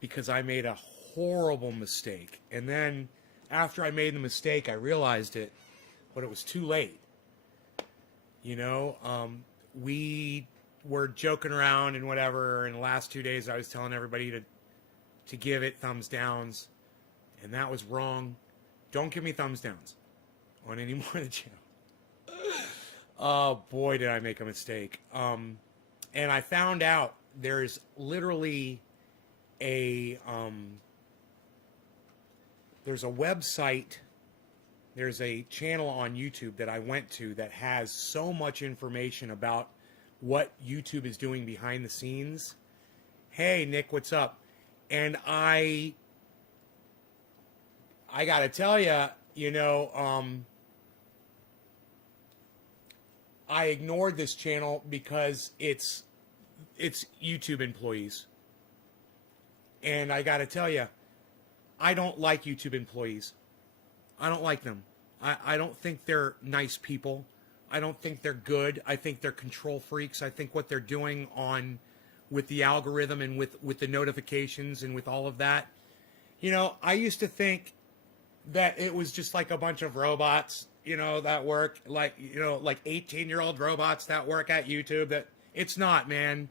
because I made a horrible mistake. And then after I made the mistake, I realized it, but it was too late. You know, we were joking around and whatever. And the last 2 days, I was telling everybody to give it thumbs downs, and that was wrong. Don't give me thumbs downs on any more of the channel. Oh boy, did I make a mistake. And I found out there's literally there's a website, there's a channel on YouTube that I went to that has so much information about what YouTube is doing behind the scenes. Hey, Nick, what's up? And I gotta tell you, I ignored this channel because it's YouTube employees. And I gotta tell you, I don't like YouTube employees. I don't like them. I don't think they're nice people. I don't think they're good. I think they're control freaks. I think what they're doing with the algorithm and with the notifications and with all of that. I used to think that it was just like a bunch of robots, that work, like 18-year-old robots that work at YouTube. That it's not, man.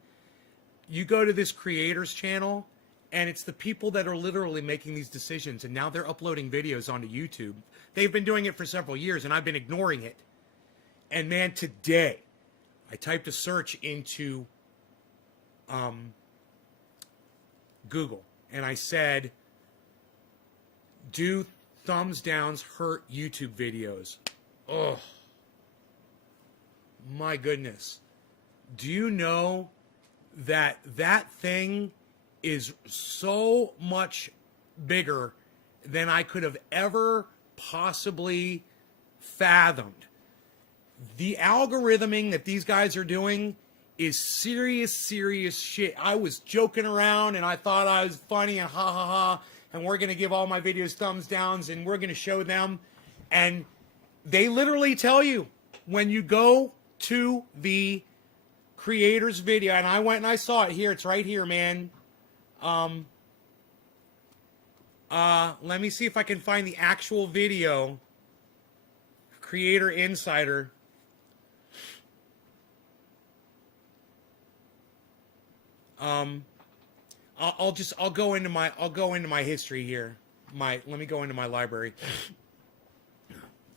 You go to this creators channel, and it's the people that are literally making these decisions, and now they're uploading videos onto YouTube. They've been doing it for several years, and I've been ignoring it. And man, today, I typed a search into Google, and I said, do thumbs downs hurt YouTube videos? Oh, my goodness. Do you know that thing is so much bigger than I could have ever possibly fathomed? The algorithming that these guys are doing is serious shit. I was joking around and I thought I was funny and ha ha ha, and we're going to give all my videos thumbs downs and we're going to show them. And they literally tell you when you go to the creator's video, and I went and I saw it here. It's right here, man. Let me see if I can find the actual video. Creator Insider. I'll go into my history here. Let me go into my library.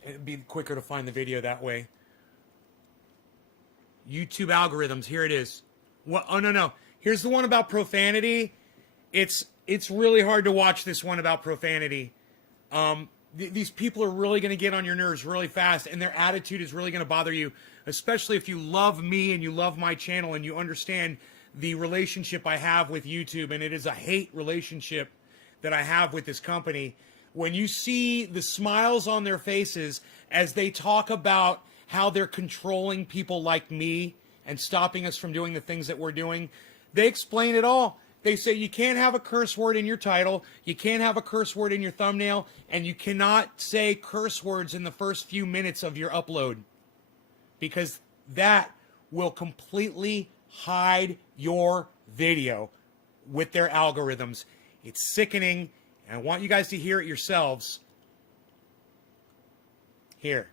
It'd be quicker to find the video that way. YouTube algorithms. Here it is. What? Oh no. Here's the one about profanity. It's really hard to watch this one about profanity. These people are really going to get on your nerves really fast, and their attitude is really going to bother you, especially if you love me and you love my channel and you understand the relationship I have with YouTube, and it is a hate relationship that I have with this company. When you see the smiles on their faces as they talk about how they're controlling people like me and stopping us from doing the things that we're doing, they explain it all. They say you can't have a curse word in your title, you can't have a curse word in your thumbnail, and you cannot say curse words in the first few minutes of your upload, because that will completely hide your video with their algorithms. It's sickening, and I want you guys to hear it yourselves. Here.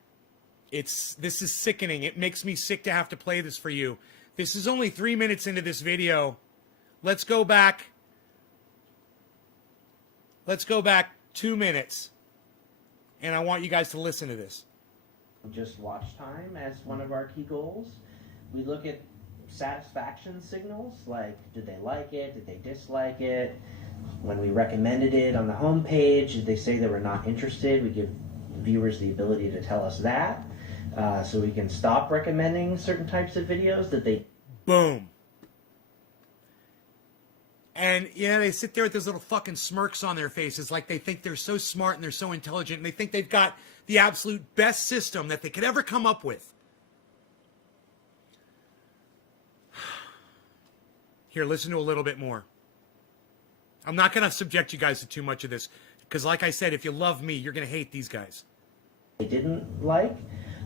This is sickening. It makes me sick to have to play this for you. This is only 3 minutes into this video. Let's go back. Let's go back 2 minutes. And I want you guys to listen to this. Just watch time as one of our key goals. We look at satisfaction signals, like did they like it, did they dislike it? When we recommended it on the home page, did they say they were not interested? We give viewers the ability to tell us that, so we can stop recommending certain types of videos that they... Boom. And, they sit there with those little fucking smirks on their faces like they think they're so smart and they're so intelligent and they think they've got the absolute best system that they could ever come up with. Here, listen to a little bit more. I'm not going to subject you guys to too much of this because, like I said, if you love me, you're going to hate these guys. They didn't like.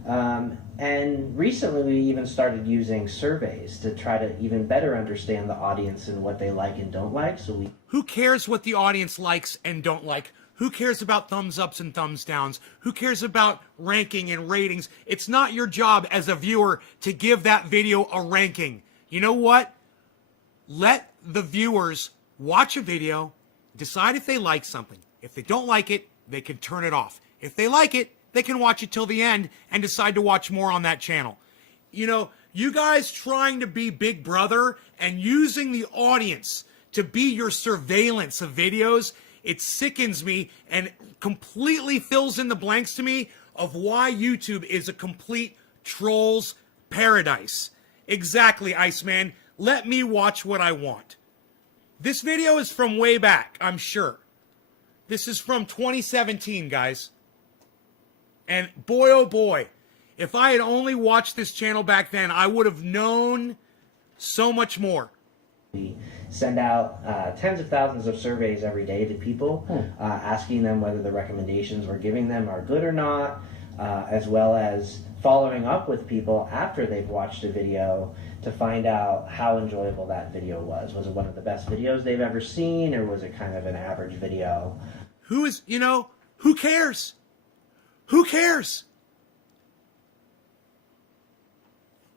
And recently we even started using surveys to try to even better understand the audience and what they like and don't like. Who cares what the audience likes and don't like? Who cares about thumbs ups and thumbs downs? Who cares about ranking and ratings? It's not your job as a viewer to give that video a ranking. You know what? Let the viewers watch a video, decide if they like something. If they don't like it, they can turn it off. If they like it, they can watch it till the end and decide to watch more on that channel. You know, you guys trying to be Big Brother and using the audience to be your surveillance of videos, it sickens me and completely fills in the blanks to me of why YouTube is a complete troll's paradise. Exactly, Iceman. Let me watch what I want. This video is from way back, I'm sure. This is from 2017, guys. And boy, oh boy, if I had only watched this channel back then, I would have known so much more. We send out tens of thousands of surveys every day to people, asking them whether the recommendations we're giving them are good or not, as well as following up with people after they've watched a video to find out how enjoyable that video was. Was it one of the best videos they've ever seen, or was it kind of an average video? Who cares? Who cares?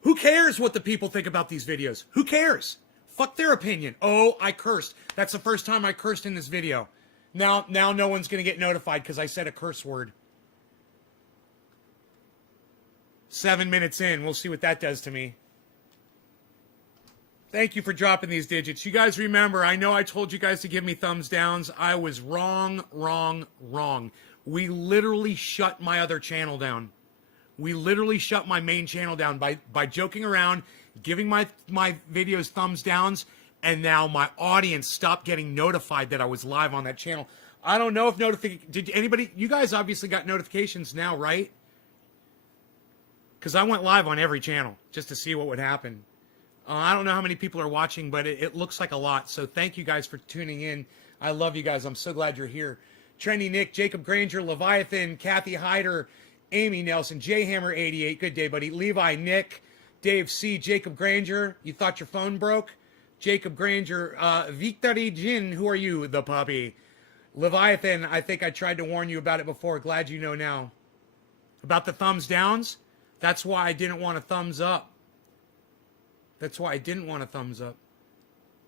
Who cares what the people think about these videos? Who cares? Fuck their opinion. Oh, I cursed. That's the first time I cursed in this video. Now no one's going to get notified because I said a curse word. 7 minutes in. We'll see what that does to me. Thank you for dropping these digits. You guys remember, I know I told you guys to give me thumbs downs. I was wrong. We literally shut my other channel down. We literally shut my main channel down by joking around, giving my videos thumbs downs, and now my audience stopped getting notified that I was live on that channel. I don't know if did anybody, you guys obviously got notifications now, right? Because I went live on every channel just to see what would happen. I don't know how many people are watching, but it looks like a lot. So thank you guys for tuning in. I love you guys. I'm so glad you're here. Trendy Nick, Jacob Granger, Leviathan, Kathy Hyder, Amy Nelson, Jhammer88. Good day, buddy. Levi, Nick, Dave C, Jacob Granger. You thought your phone broke? Jacob Granger, Victory Jin. Who are you? The puppy. Leviathan, I think I tried to warn you about it before. Glad you know now. About the thumbs downs? That's why I didn't want a thumbs up. That's why I didn't want a thumbs up.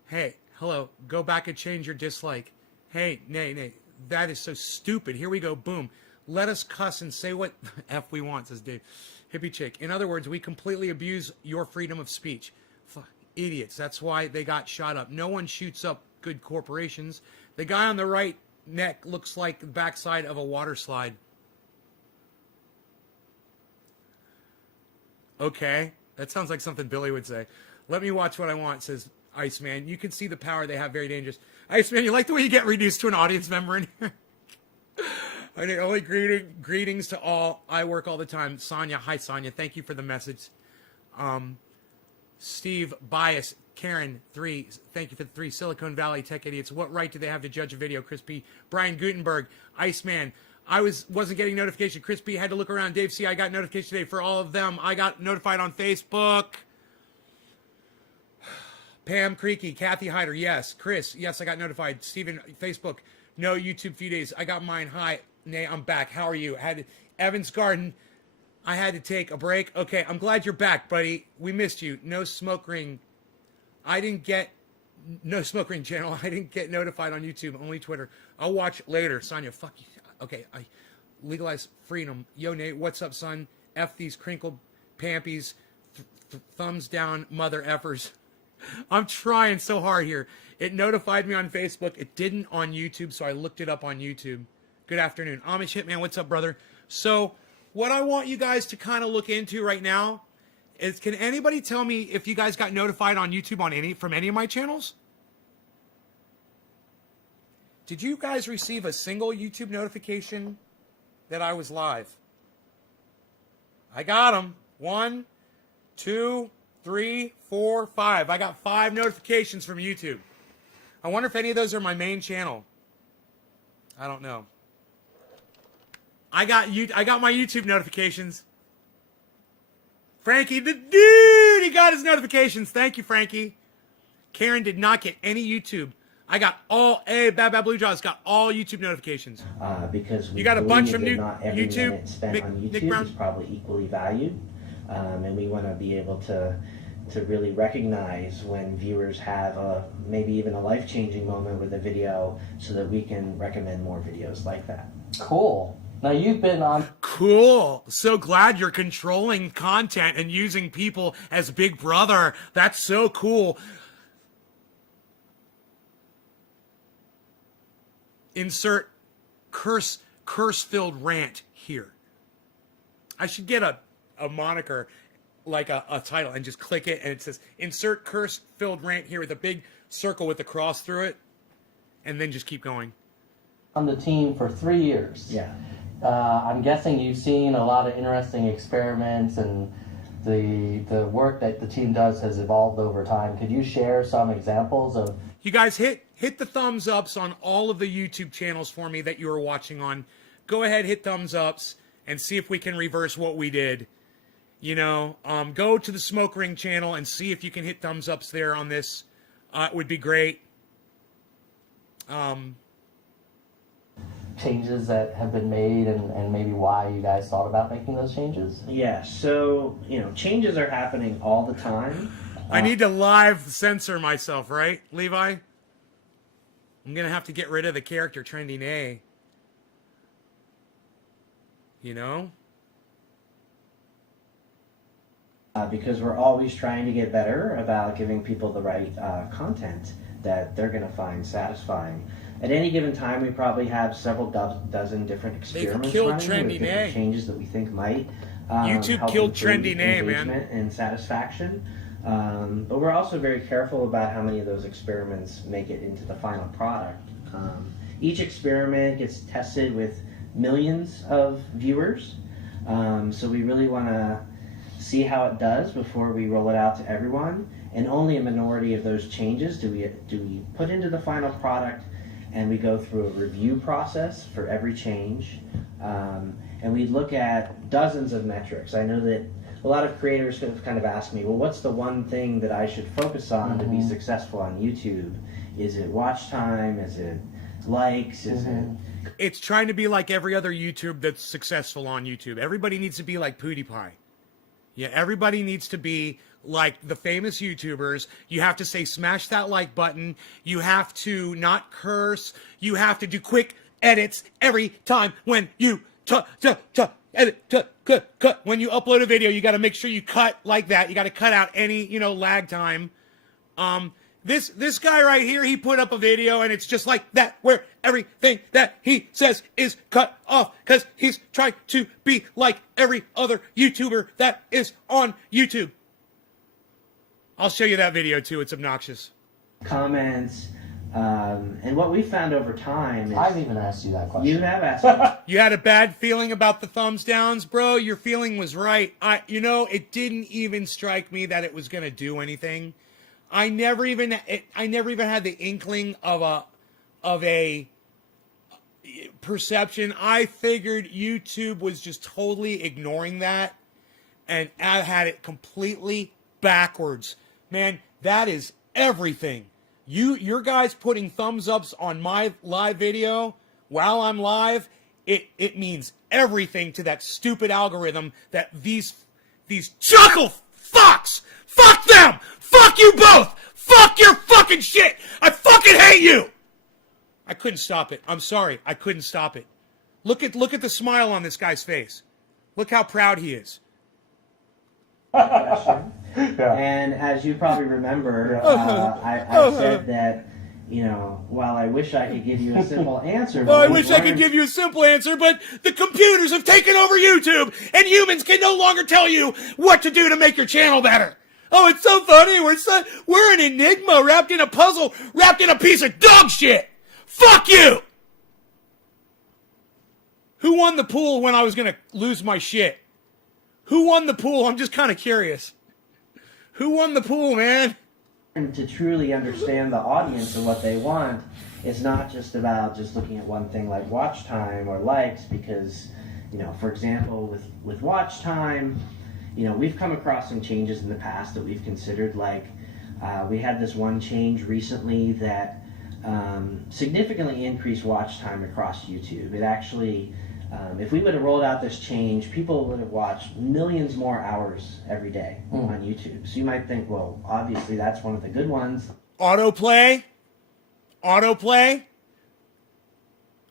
Hey, hello, go back and change your dislike. Hey, nay, that is so stupid. Here we go, boom. Let us cuss and say what F we want, says Dave. Hippie chick. In other words, we completely abuse your freedom of speech. Fuck, idiots. That's why they got shot up. No one shoots up good corporations. The guy on the right neck looks like the backside of a water slide. Okay. That sounds like something Billy would say. Let me watch what I want, says Iceman. You can see the power they have, very dangerous. Iceman, you like the way you get reduced to an audience member in here? I need only greetings to all. I work all the time. Sonia, hi Sonia. Thank you for the message. Steve, Bias, Karen, 3. Thank you for the 3. Silicon Valley Tech Idiots. What right do they have to judge a video? Chris P. Brian Gutenberg, Iceman. I wasn't getting notification. Chris P had to look around. Dave C, I got notification today for all of them. I got notified on Facebook. Pam Creaky, Kathy Hyder, yes. Chris, yes, I got notified. Steven, Facebook, no YouTube few days. I got mine. Hi, Nay, I'm back. How are you? Evans Garden, I had to take a break. Okay, I'm glad you're back, buddy. We missed you. No smoke ring. No smoke ring channel. I didn't get notified on YouTube, only Twitter. I'll watch later. Sonia, fuck you. Okay, I legalize freedom. Yo, Nate, what's up, son? F these crinkled pampies. Thumbs down, mother effers. I'm trying so hard here. It notified me on Facebook. It didn't on YouTube, so I looked it up on YouTube. Good afternoon. Amish Hitman, what's up, brother? So what I want you guys to kind of look into right now is, can anybody tell me if you guys got notified on YouTube from any of my channels? Did you guys receive a single YouTube notification that I was live? I got them. 1, 2, 3, 4, 5. I got 5 notifications from YouTube. I wonder if any of those are my main channel. I don't know. I got my YouTube notifications. Frankie, the dude, he got his notifications. Thank you, Frankie. Karen did not get any YouTube. I got all, Bad Blue Jaws got all YouTube notifications. Because we you got a bunch of that new not every YouTube. minute spent on YouTube is probably equally valued, and we want to be able to really recognize when viewers have maybe even a life-changing moment with a video, so that we can recommend more videos like that. Cool. Now you've been on. Cool. So glad you're controlling content and using people as Big Brother. That's so cool. Insert curse-filled rant here. I should get a moniker, like a title, and just click it, and it says insert curse-filled rant here with a big circle with a cross through it, and then just keep going. On the team for 3 years. Yeah. I'm guessing you've seen a lot of interesting experiments, and the work that the team does has evolved over time. Could you share some examples of? You guys hit the thumbs ups on all of the YouTube channels for me that you are watching on. Go ahead, hit thumbs ups, and see if we can reverse what we did. You know, go to the Smoke Ring channel and see if you can hit thumbs ups there on this. It would be great. Changes that have been made, and maybe why you guys thought about making those changes? Yeah, so, changes are happening all the time. I need to live censor myself, right, Levi? I'm going to have to get rid of the character Trending A. You know? Because we're always trying to get better about giving people the right content that they're going to find satisfying. At any given time, we probably have several dozen different experiments running with different changes that we think might YouTube help killed improve Trending A, man. engagement and satisfaction. But we're also very careful about how many of those experiments make it into the final product. Each experiment gets tested with millions of viewers, so we really want to see how it does before we roll it out to everyone. And only a minority of those changes do we put into the final product, and we go through a review process for every change. And we look at dozens of metrics. I know that a lot of creators have kind of asked me, well, what's the one thing that I should focus on to be successful on YouTube? Is it watch time? Is it likes? Is it... It's trying to be like every other YouTube that's successful on YouTube. Everybody needs to be like PewDiePie. Yeah, everybody needs to be like the famous YouTubers. You have to say, smash that like button. You have to not curse. You have to do quick edits every time when you edit, cut. When you upload a video, you got to make sure you cut like that. You got to cut out any, lag time. This guy right here, he put up a video and it's just like that, where everything that he says is cut off because he's trying to be like every other YouTuber that is on YouTube. I'll show you that video too. It's obnoxious. Comments. And what we found over time is... I've even asked you that question. You have asked me. You had a bad feeling about the thumbs downs, bro? Your feeling was right. It didn't even strike me that it was going to do anything. I never even had the inkling of a perception. I figured YouTube was just totally ignoring that, and I had it completely backwards. Man, that is everything. Your guys putting thumbs ups on my live video while I'm live, it means everything to that stupid algorithm that these chuckle fucks, fuck them, fuck you both, fuck your fucking shit, I fucking hate you. I couldn't stop it. I'm sorry, I couldn't stop it. Look at the smile on this guy's face. Look how proud he is. Yeah. And as you probably remember, I said that, while I wish I could give you a simple answer. Well, I wish I could give you a simple answer, but the computers have taken over YouTube, and humans can no longer tell you what to do to make your channel better. Oh, it's so funny. We're an enigma wrapped in a puzzle, wrapped in a piece of dog shit. Fuck you! Who won the pool when I was going to lose my shit? Who won the pool? I'm just kind of curious. Who won the pool, man? And to truly understand the audience and what they want, it's not just about just looking at one thing like watch time or likes, because, for example, with watch time, we've come across some changes in the past that we've considered. Like we had this one change recently that significantly increased watch time across YouTube. It actually, if we would have rolled out this change, people would have watched millions more hours every day on YouTube. So you might think, well, obviously that's one of the good ones. Autoplay.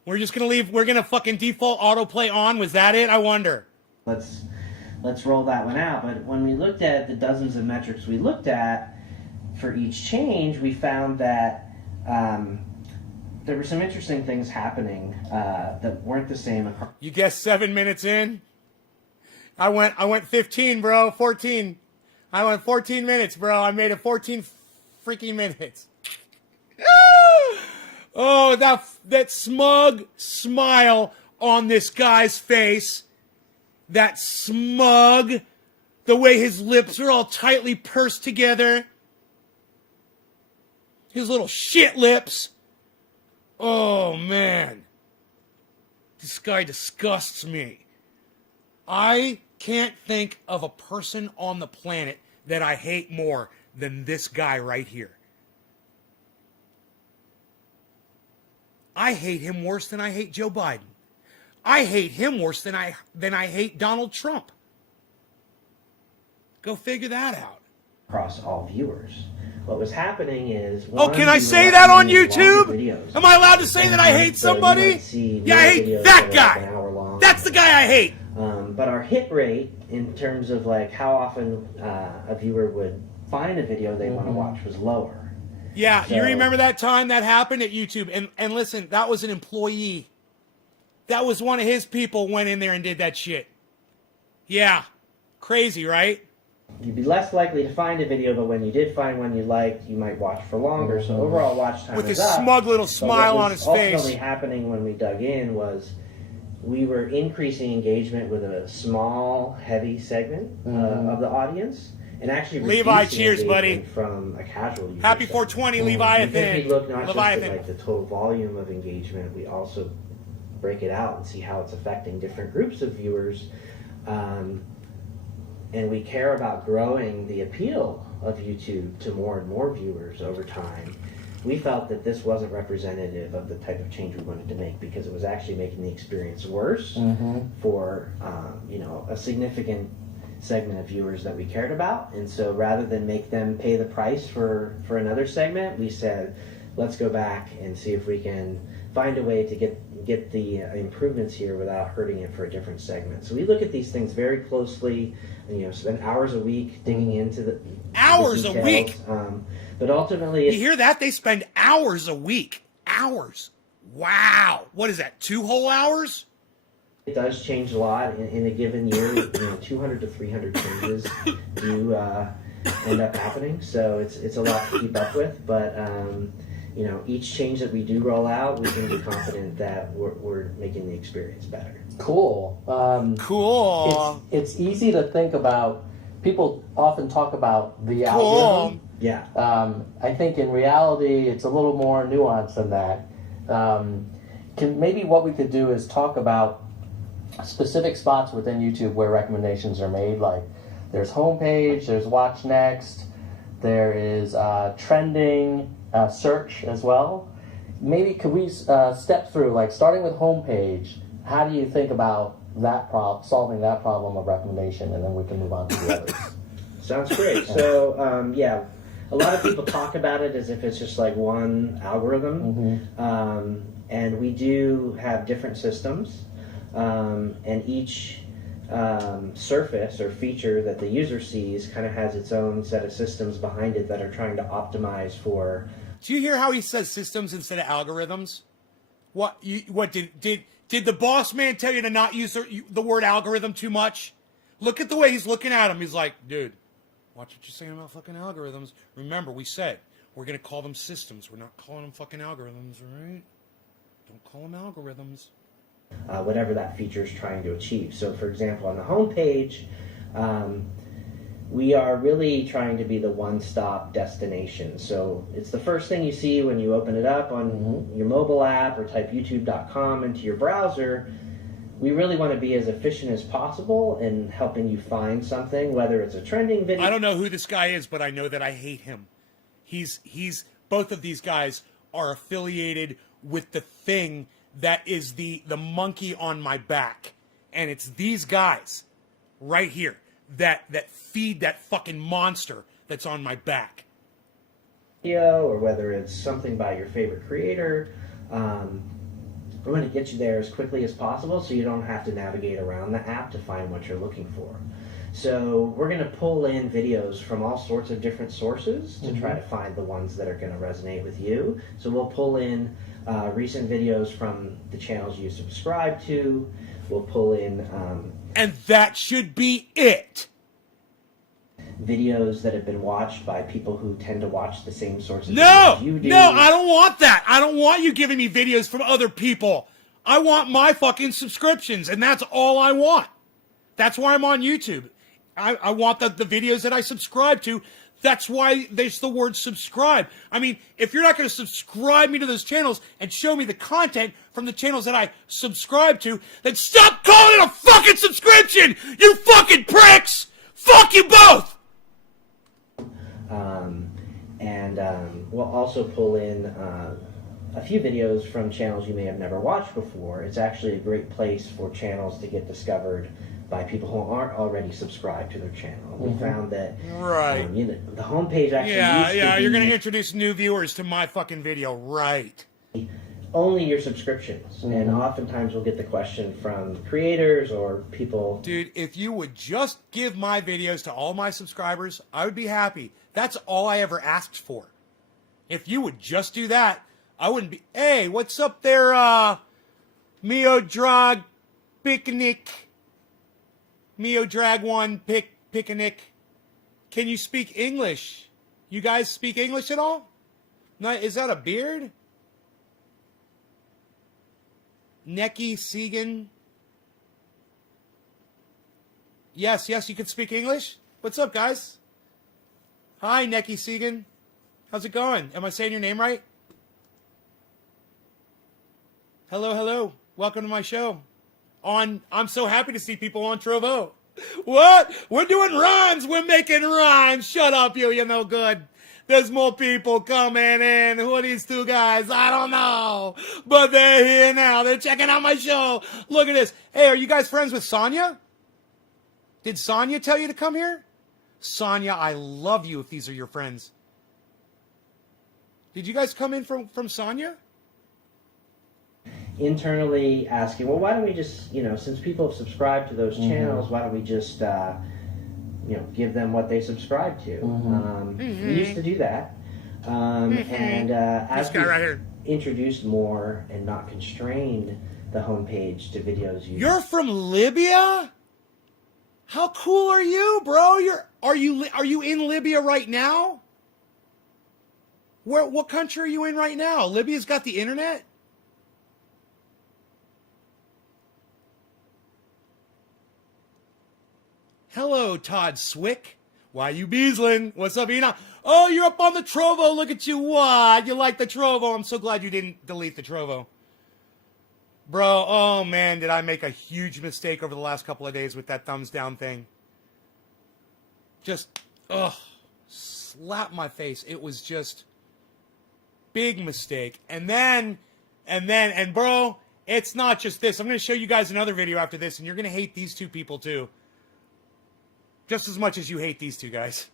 We're just gonna leave. We're gonna fucking default autoplay on. Was that it? I wonder. Let's roll that one out. But when we looked at the dozens of metrics we looked at for each change, we found that there were some interesting things happening that weren't the same across. You guessed 7 minutes in. I went 15, bro. 14. I went 14 minutes, bro. I made it 14 freaking minutes. Oh, that smug smile on this guy's face. That smug, the way his lips are all tightly pursed together. His little shit lips. Oh, man. This guy disgusts me. I can't think of a person on the planet that I hate more than this guy right here. I hate him worse than I hate Joe Biden. I hate him worse than I hate Donald Trump. Go figure that out. Across all viewers. What was happening is... Oh, can I say that on YouTube? Am I allowed to say that I hate somebody? Yeah, I hate that guy. That's the guy I hate. But our hit rate, in terms of like how often a viewer would find a video they want to watch, was lower. Yeah, So, you remember that time that happened at YouTube? And listen, that was an employee. That was one of his people went in there and did that shit. Yeah. Crazy, right? You'd be less likely to find a video, but when you did find one you liked, you might watch for longer. So overall watch time With is this up. smug little But smile what on was his face. ultimately happening when we dug in was we were increasing engagement with a small, heavy segment of the audience. And actually Levi, reducing cheers, buddy. engagement from a casual user. Happy segment. 420, If Leviathan. we look not just at Leviathan. like the total volume of engagement, we also break it out and see how it's affecting different groups of viewers. And we care about growing the appeal of YouTube to more and more viewers over time. We felt that this wasn't representative of the type of change we wanted to make because it was actually making the experience worse for a significant segment of viewers that we cared about. And so rather than make them pay the price for another segment, we said, let's go back and see if we can find a way to get the improvements here without hurting it for a different segment. So we look at these things very closely and spend hours a week digging into the Hours the a details. week? But ultimately, You hear that? They spend hours a week. Hours. Wow. What is that? 2 whole hours? it does change a lot in a given year. 200 to 300 changes do end up happening, so it's a lot to keep up with. But each change that we do roll out, we can be confident that we're making the experience better. Cool. Cool. It's easy to think about. People often talk about the Cool. algorithm. Yeah. I think in reality, it's a little more nuanced than that. Maybe what we could do is talk about specific spots within YouTube where recommendations are made. Like there's homepage, there's watch next, there is trending, search as well. Maybe could we step through, like starting with homepage, how do you think about that solving that problem of recommendation, and then we can move on to the others. Sounds great. So, a lot of people talk about it as if it's just like one algorithm. And we do have different systems. And each surface or feature that the user sees kind of has its own set of systems behind it that are trying to optimize for. Do you hear how he says systems instead of algorithms? What did the boss man tell you to not use the word algorithm too much? Look at the way he's looking at him. He's like, dude, watch what you're saying about fucking algorithms. Remember, we said we're going to call them systems. We're not calling them fucking algorithms, right? Don't call them algorithms. Whatever that feature is trying to achieve. So, for example, on the home page, we are really trying to be the one-stop destination. So it's the first thing you see when you open it up on your mobile app or type youtube.com into your browser. we really want to be as efficient as possible in helping you find something, whether it's a trending video. I don't know who this guy is, but I know that I hate him. He's both of these guys are affiliated with the thing that is the monkey on my back. And it's these guys right here that feed that fucking monster that's on my back. Or whether it's something by your favorite creator. We're going to get you there as quickly as possible so you don't have to navigate around the app to find what you're looking for. So we're going to pull in videos from all sorts of different sources to try to find the ones that are going to resonate with you. So we'll pull in recent videos from the channels you subscribe to. We'll pull in... and that should be it! Videos that have been watched by people who tend to watch the same sorts of No! videos you do. No, I don't want that! I don't want you giving me videos from other people. I want my fucking subscriptions, and that's all I want. That's why I'm on YouTube. I want the videos that I subscribe to. That's why there's the word subscribe. I mean, if you're not going to subscribe me to those channels and show me the content from the channels that I subscribe to, then stop calling it a fucking subscription, you fucking pricks! Fuck you both! We'll also pull in a few videos from channels you may have never watched before. It's actually a great place for channels to get discovered by people who aren't already subscribed to their channel. We found that Right. The homepage actually used to be you're going to introduce new viewers to my fucking video, right? only your subscriptions. And oftentimes we'll get the question from creators or people. Dude, if you would just give my videos to all my subscribers, I would be happy. That's all I ever asked for. If you would just do that, I wouldn't be... Hey, what's up there, Mio Drag Picnic? Mio Drag 1 Picnic. Can you speak English? You guys speak English at all? No, is that a beard? Neki Segan. Yes, you can speak English. What's up, guys? Hi, Neki Segan. How's it going? Am I saying your name right? Hello. Welcome to my show. I'm so happy to see people on Trovo. What? We're doing rhymes. We're making rhymes. Shut up, you no good. There's more people coming in. Who are these two guys? I don't know. But they're here now. They're checking out my show. Look at this. Hey, are you guys friends with Sonya? Did Sonya tell you to come here? Sonya, I love you if these are your friends. Did you guys come in from Sonya? Internally asking, well, why don't we just, since people have subscribed to those channels, why don't we just, give them what they subscribe to? We used to do that. And as we introduced more and not constrained the homepage to videos. You're from Libya? How cool are you, bro? Are you in Libya right now? What country are you in right now? Libya's got the internet? Hello, Todd Swick. Why you beasling? What's up, Ina? Oh, you're up on the Trovo. Look at you. What? You like the Trovo? I'm so glad you didn't delete the Trovo. Bro, oh man, did I make a huge mistake over the last couple of days with that thumbs down thing. Just, slap my face. It was just big mistake. And bro, it's not just this. I'm going to show you guys another video after this, and you're going to hate these two people too. Just as much as you hate these two guys.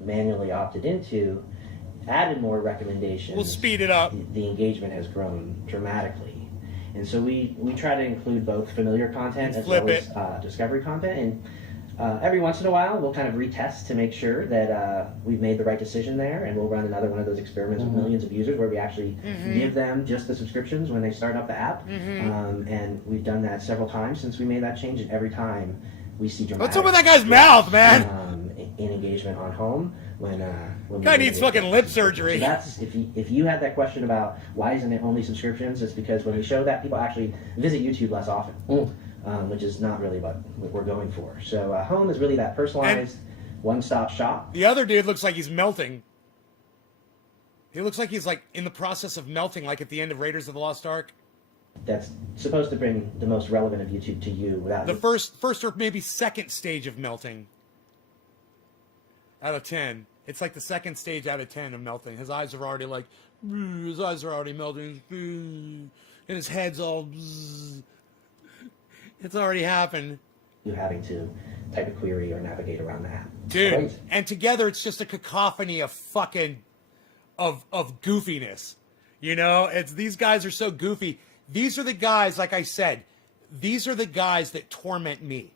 Manually opted into, added more recommendations. We'll speed it up. The engagement has grown dramatically. And so we try to include both familiar content as well as discovery content. And every once in a while, we'll kind of retest to make sure that we've made the right decision there. And we'll run another one of those experiments with millions of users where we actually give them just the subscriptions when they start up the app. And we've done that several times since we made that change. And every time we see dramatic... What's up with that guy's mouth, man? In engagement on home when guy needs fucking lip surgery. So that's if you had that question about why isn't it only subscriptions, it's because when we show that, people actually visit YouTube less often, which is not really what we're going for. So home is really that personalized one-stop shop. The other dude looks like he's melting. He looks like he's like in the process of melting, like at the end of Raiders of the Lost Ark. that's supposed to bring the most relevant of YouTube to you without The first or maybe second stage of melting out of 10. It's like the second stage out of 10 of melting. His eyes are already like, his eyes are already melting, and his head's all, it's already happened. you having to type a query or navigate around that. Dude, Great. and together it's just a cacophony of fucking, of goofiness. You know, these guys are so goofy. These are the guys, like I said, these are the guys that torment me.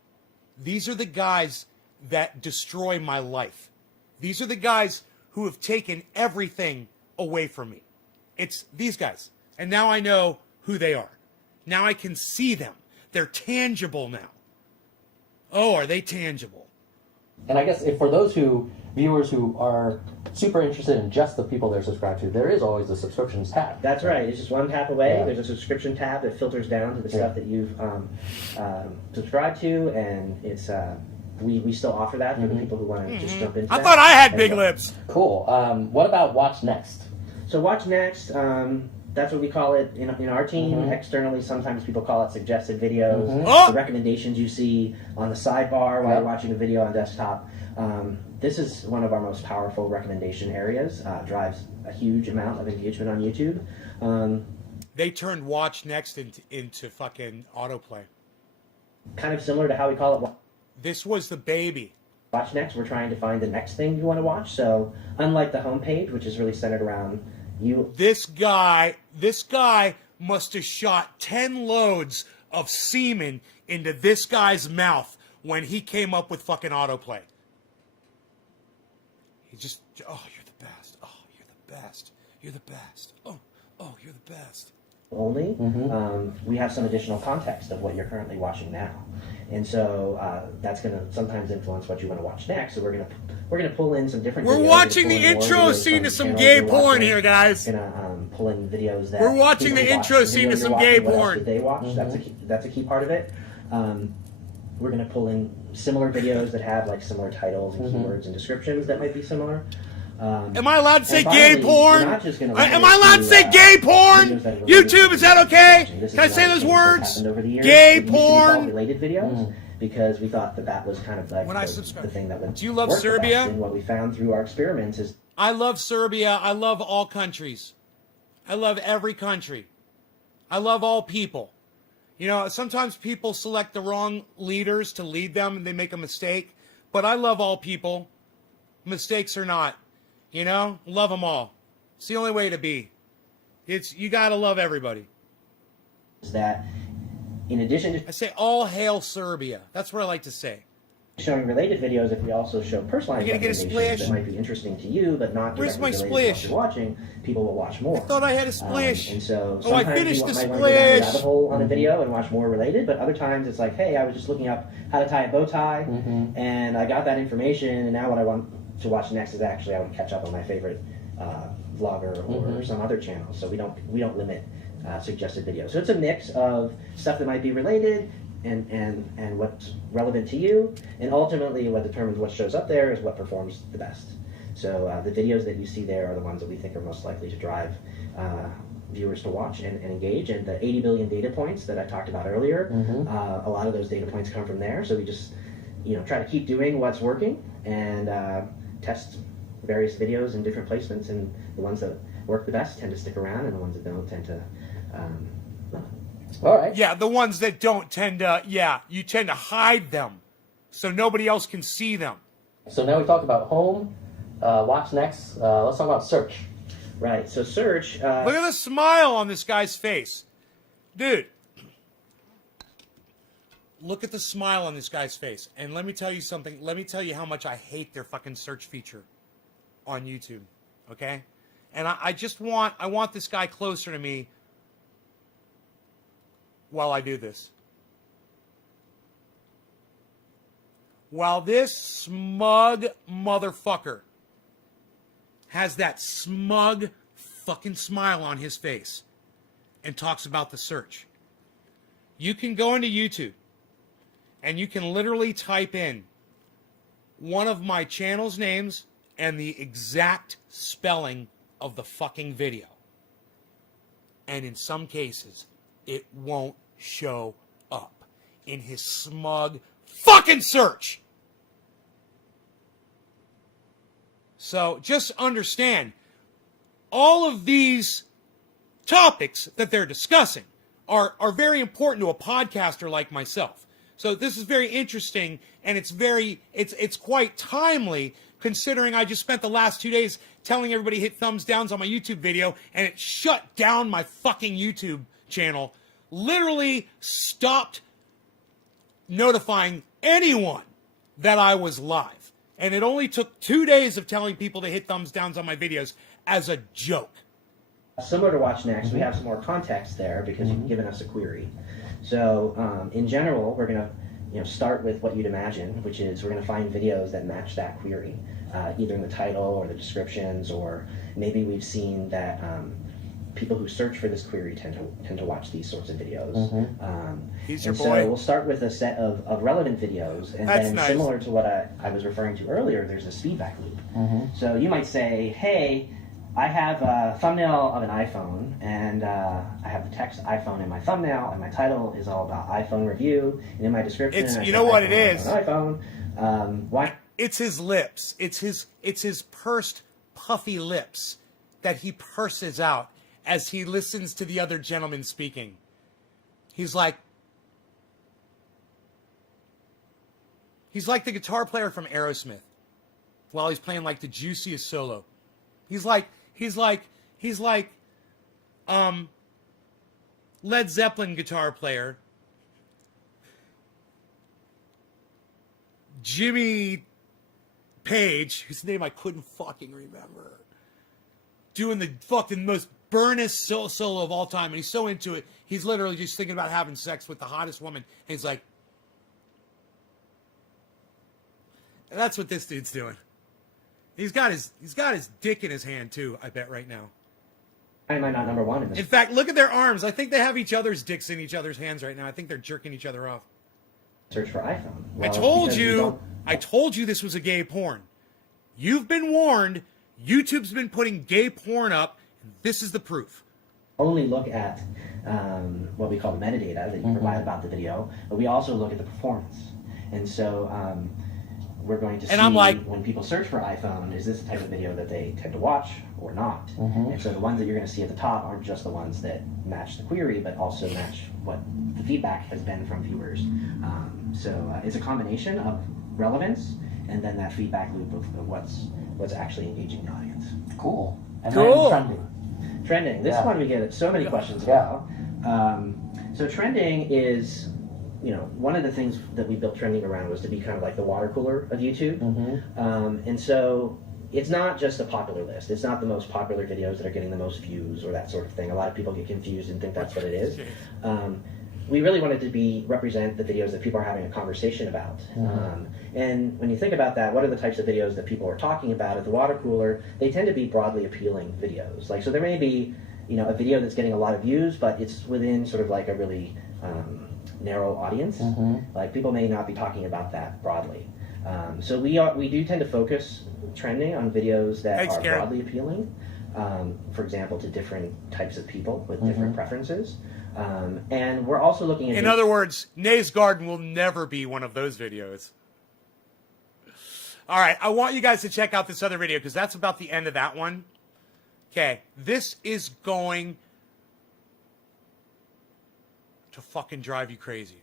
These are the guys that destroy my life. These are the guys who have taken everything away from me. It's these guys. And now I know who they are. Now I can see them. They're tangible now. Oh, are they tangible? And I guess for those viewers who are super interested in just the people they're subscribed to, there is always the subscriptions tab. That's right. It's just one tap away. Yeah. There's a subscription tab that filters down to the stuff that you've subscribed to, and it's we still offer that for the people who want to just jump into I that. thought I had And big so- lips. Cool. What about Watch Next? So watch next. That's what we call it in our team. Externally, sometimes people call it suggested videos. Oh! The recommendations you see on the sidebar while you're watching a video on desktop. This is one of our most powerful recommendation areas. Drives a huge amount of engagement on YouTube. They turned Watch Next into fucking autoplay. Kind of similar to how we call it This was the baby. Watch Next. We're trying to find the next thing you want to watch. So unlike the homepage, which is really centered around you, This guy must have shot 10 loads of semen into this guy's mouth when he came up with fucking autoplay. He just, oh, you're the best. Oh, you're the best. You're the best. Oh, you're the best. only, we have some additional context of what you're currently watching now, and so that's going to sometimes influence what you want to watch next. So we're gonna pull in some different. We're videos. watching We're the gonna pull in more intro videos scene from to some channels gay you're porn watching. here, guys. Gonna pull in videos that We're watching people the watch. intro The scene to video some you're gay watching, what else porn. did they watch? That's a key part of it. We're gonna pull in similar videos that have like similar titles and keywords and descriptions that might be similar. Am I allowed to say and gay finally, porn? we're not just gonna Am limit I allowed it to say to, gay porn? videos that are related YouTube, to is that what you're okay? watching. This Can I is say not those things that have words? happened over the years. Gay It used to be called porn? related videos because we thought that was kind of like When I the subscribe- thing that would Do you love work the Serbia? best. And what we found through our experiments is I love Serbia. I love all countries. I love every country. I love all people. You know, sometimes people select the wrong leaders to lead them and they make a mistake. But I love all people. Mistakes or not. You know, love them all. It's the only way to be. You gotta love everybody. that in addition to I say all hail Serbia. That's what I like to say. showing related videos, if we also show personalized You gonna get a recommendations splash? that might be interesting to you, but not Where's directly my related to what splash? you're watching, people will watch more. I thought I had a splash. And so Oh, I sometimes finished you the might want to go down a splash. rabbit hole on a video and watch more related, but other times it's like, hey, I was just looking up how to tie a bow tie, and I got that information, and now what I want to watch next is actually I want to catch up on my favorite vlogger or some other channel. So we don't limit suggested videos. So it's a mix of stuff that might be related and what's relevant to you, and ultimately what determines what shows up there is what performs the best. So the videos that you see there are the ones that we think are most likely to drive viewers to watch and engage. And the 80 billion data points that I talked about earlier, a lot of those data points come from there. So we just try to keep doing what's working and test various videos in different placements, and the ones that work the best tend to stick around, and the ones that don't tend to All right. Yeah, the ones that don't tend to, you tend to hide them so nobody else can see them. So now we talked about home, watch next. Let's talk about search. right. So search. Look at the smile on this guy's face. Dude. Look at the smile on this guy's face. And let me tell you something. Let me tell you how much I hate their fucking search feature on YouTube. Okay? And I want this guy closer to me while I do this. While this smug motherfucker has that smug fucking smile on his face and talks about the search, you can go into YouTube and you can literally type in one of my channel's names and the exact spelling of the fucking video. And in some cases, it won't show up in his smug fucking search. So just understand, all of these topics that they're discussing are very important to a podcaster like myself. So this is very interesting, and it's quite timely, considering I just spent the last 2 days telling everybody to hit thumbs downs on my YouTube video, and it shut down my fucking YouTube channel. Literally stopped notifying anyone that I was live. And it only took 2 days of telling people to hit thumbs downs on my videos as a joke. Similar to Watch Next, we have some more context there because you've given us a query. So in general, we're going to start with what you'd imagine, which is we're going to find videos that match that query, either in the title or the descriptions, or maybe we've seen that people who search for this query tend to watch these sorts of videos. He's your and boy. So we'll start with a set of relevant videos, and That's then nice. similar to what I was referring to earlier, there's this feedback loop. So you might say, hey, I have a thumbnail of an iPhone, and I have the text iPhone in my thumbnail, and my title is all about iPhone review, and in my description, It's- I you say know what iPhone, it is. iPhone. Why? It's his lips. It's his pursed, puffy lips that he purses out as he listens to the other gentleman speaking. He's like the guitar player from Aerosmith while he's playing like the juiciest solo. He's like Led Zeppelin guitar player Jimmy Page, whose name I couldn't fucking remember, doing the fucking most burnest solo of all time, and he's so into it, he's literally just thinking about having sex with the hottest woman, and he's like, and that's what this dude's doing. He's got his dick in his hand too, I bet right now. Why am I not number one in this? In fact, look at their arms. I think they have each other's dicks in each other's hands right now. I think they're jerking each other off. Search for iPhone. I Well, told because we you. don't I told you this was a gay porn. You've been warned. YouTube's been putting gay porn up. This is the proof. only look at what we call the metadata that you provide about the video, but we also look at the performance. And so we're going to see, And I'm like, when people search for iPhone, is this the type of video that they tend to watch or not? And so the ones that you're going to see at the top aren't just the ones that match the query, but also match what the feedback has been from viewers. So it's a combination of relevance and then that feedback loop of what's actually engaging the audience. Cool. And Cool. then trending. Trending. This Yeah. one we get so many questions Yeah. about. So trending is, one of the things that we built trending around was to be kind of like the water cooler of YouTube. And so it's not just a popular list. It's not the most popular videos that are getting the most views or that sort of thing. A lot of people get confused and think that's what it is. We really wanted to represent the videos that people are having a conversation about. And when you think about that, what are the types of videos that people are talking about at the water cooler? They tend to be broadly appealing videos. So there may be, a video that's getting a lot of views, but it's within sort of like a really narrow audience. Like people may not be talking about that broadly. So we do tend to focus trending on videos that Thanks, are Karen. broadly appealing. For example, to different types of people with different preferences. And we're also looking at... in other words, Nay's Garden will never be one of those videos. All right, I want you guys to check out this other video because that's about the end of that one. Okay, this is going to fucking drive you crazy.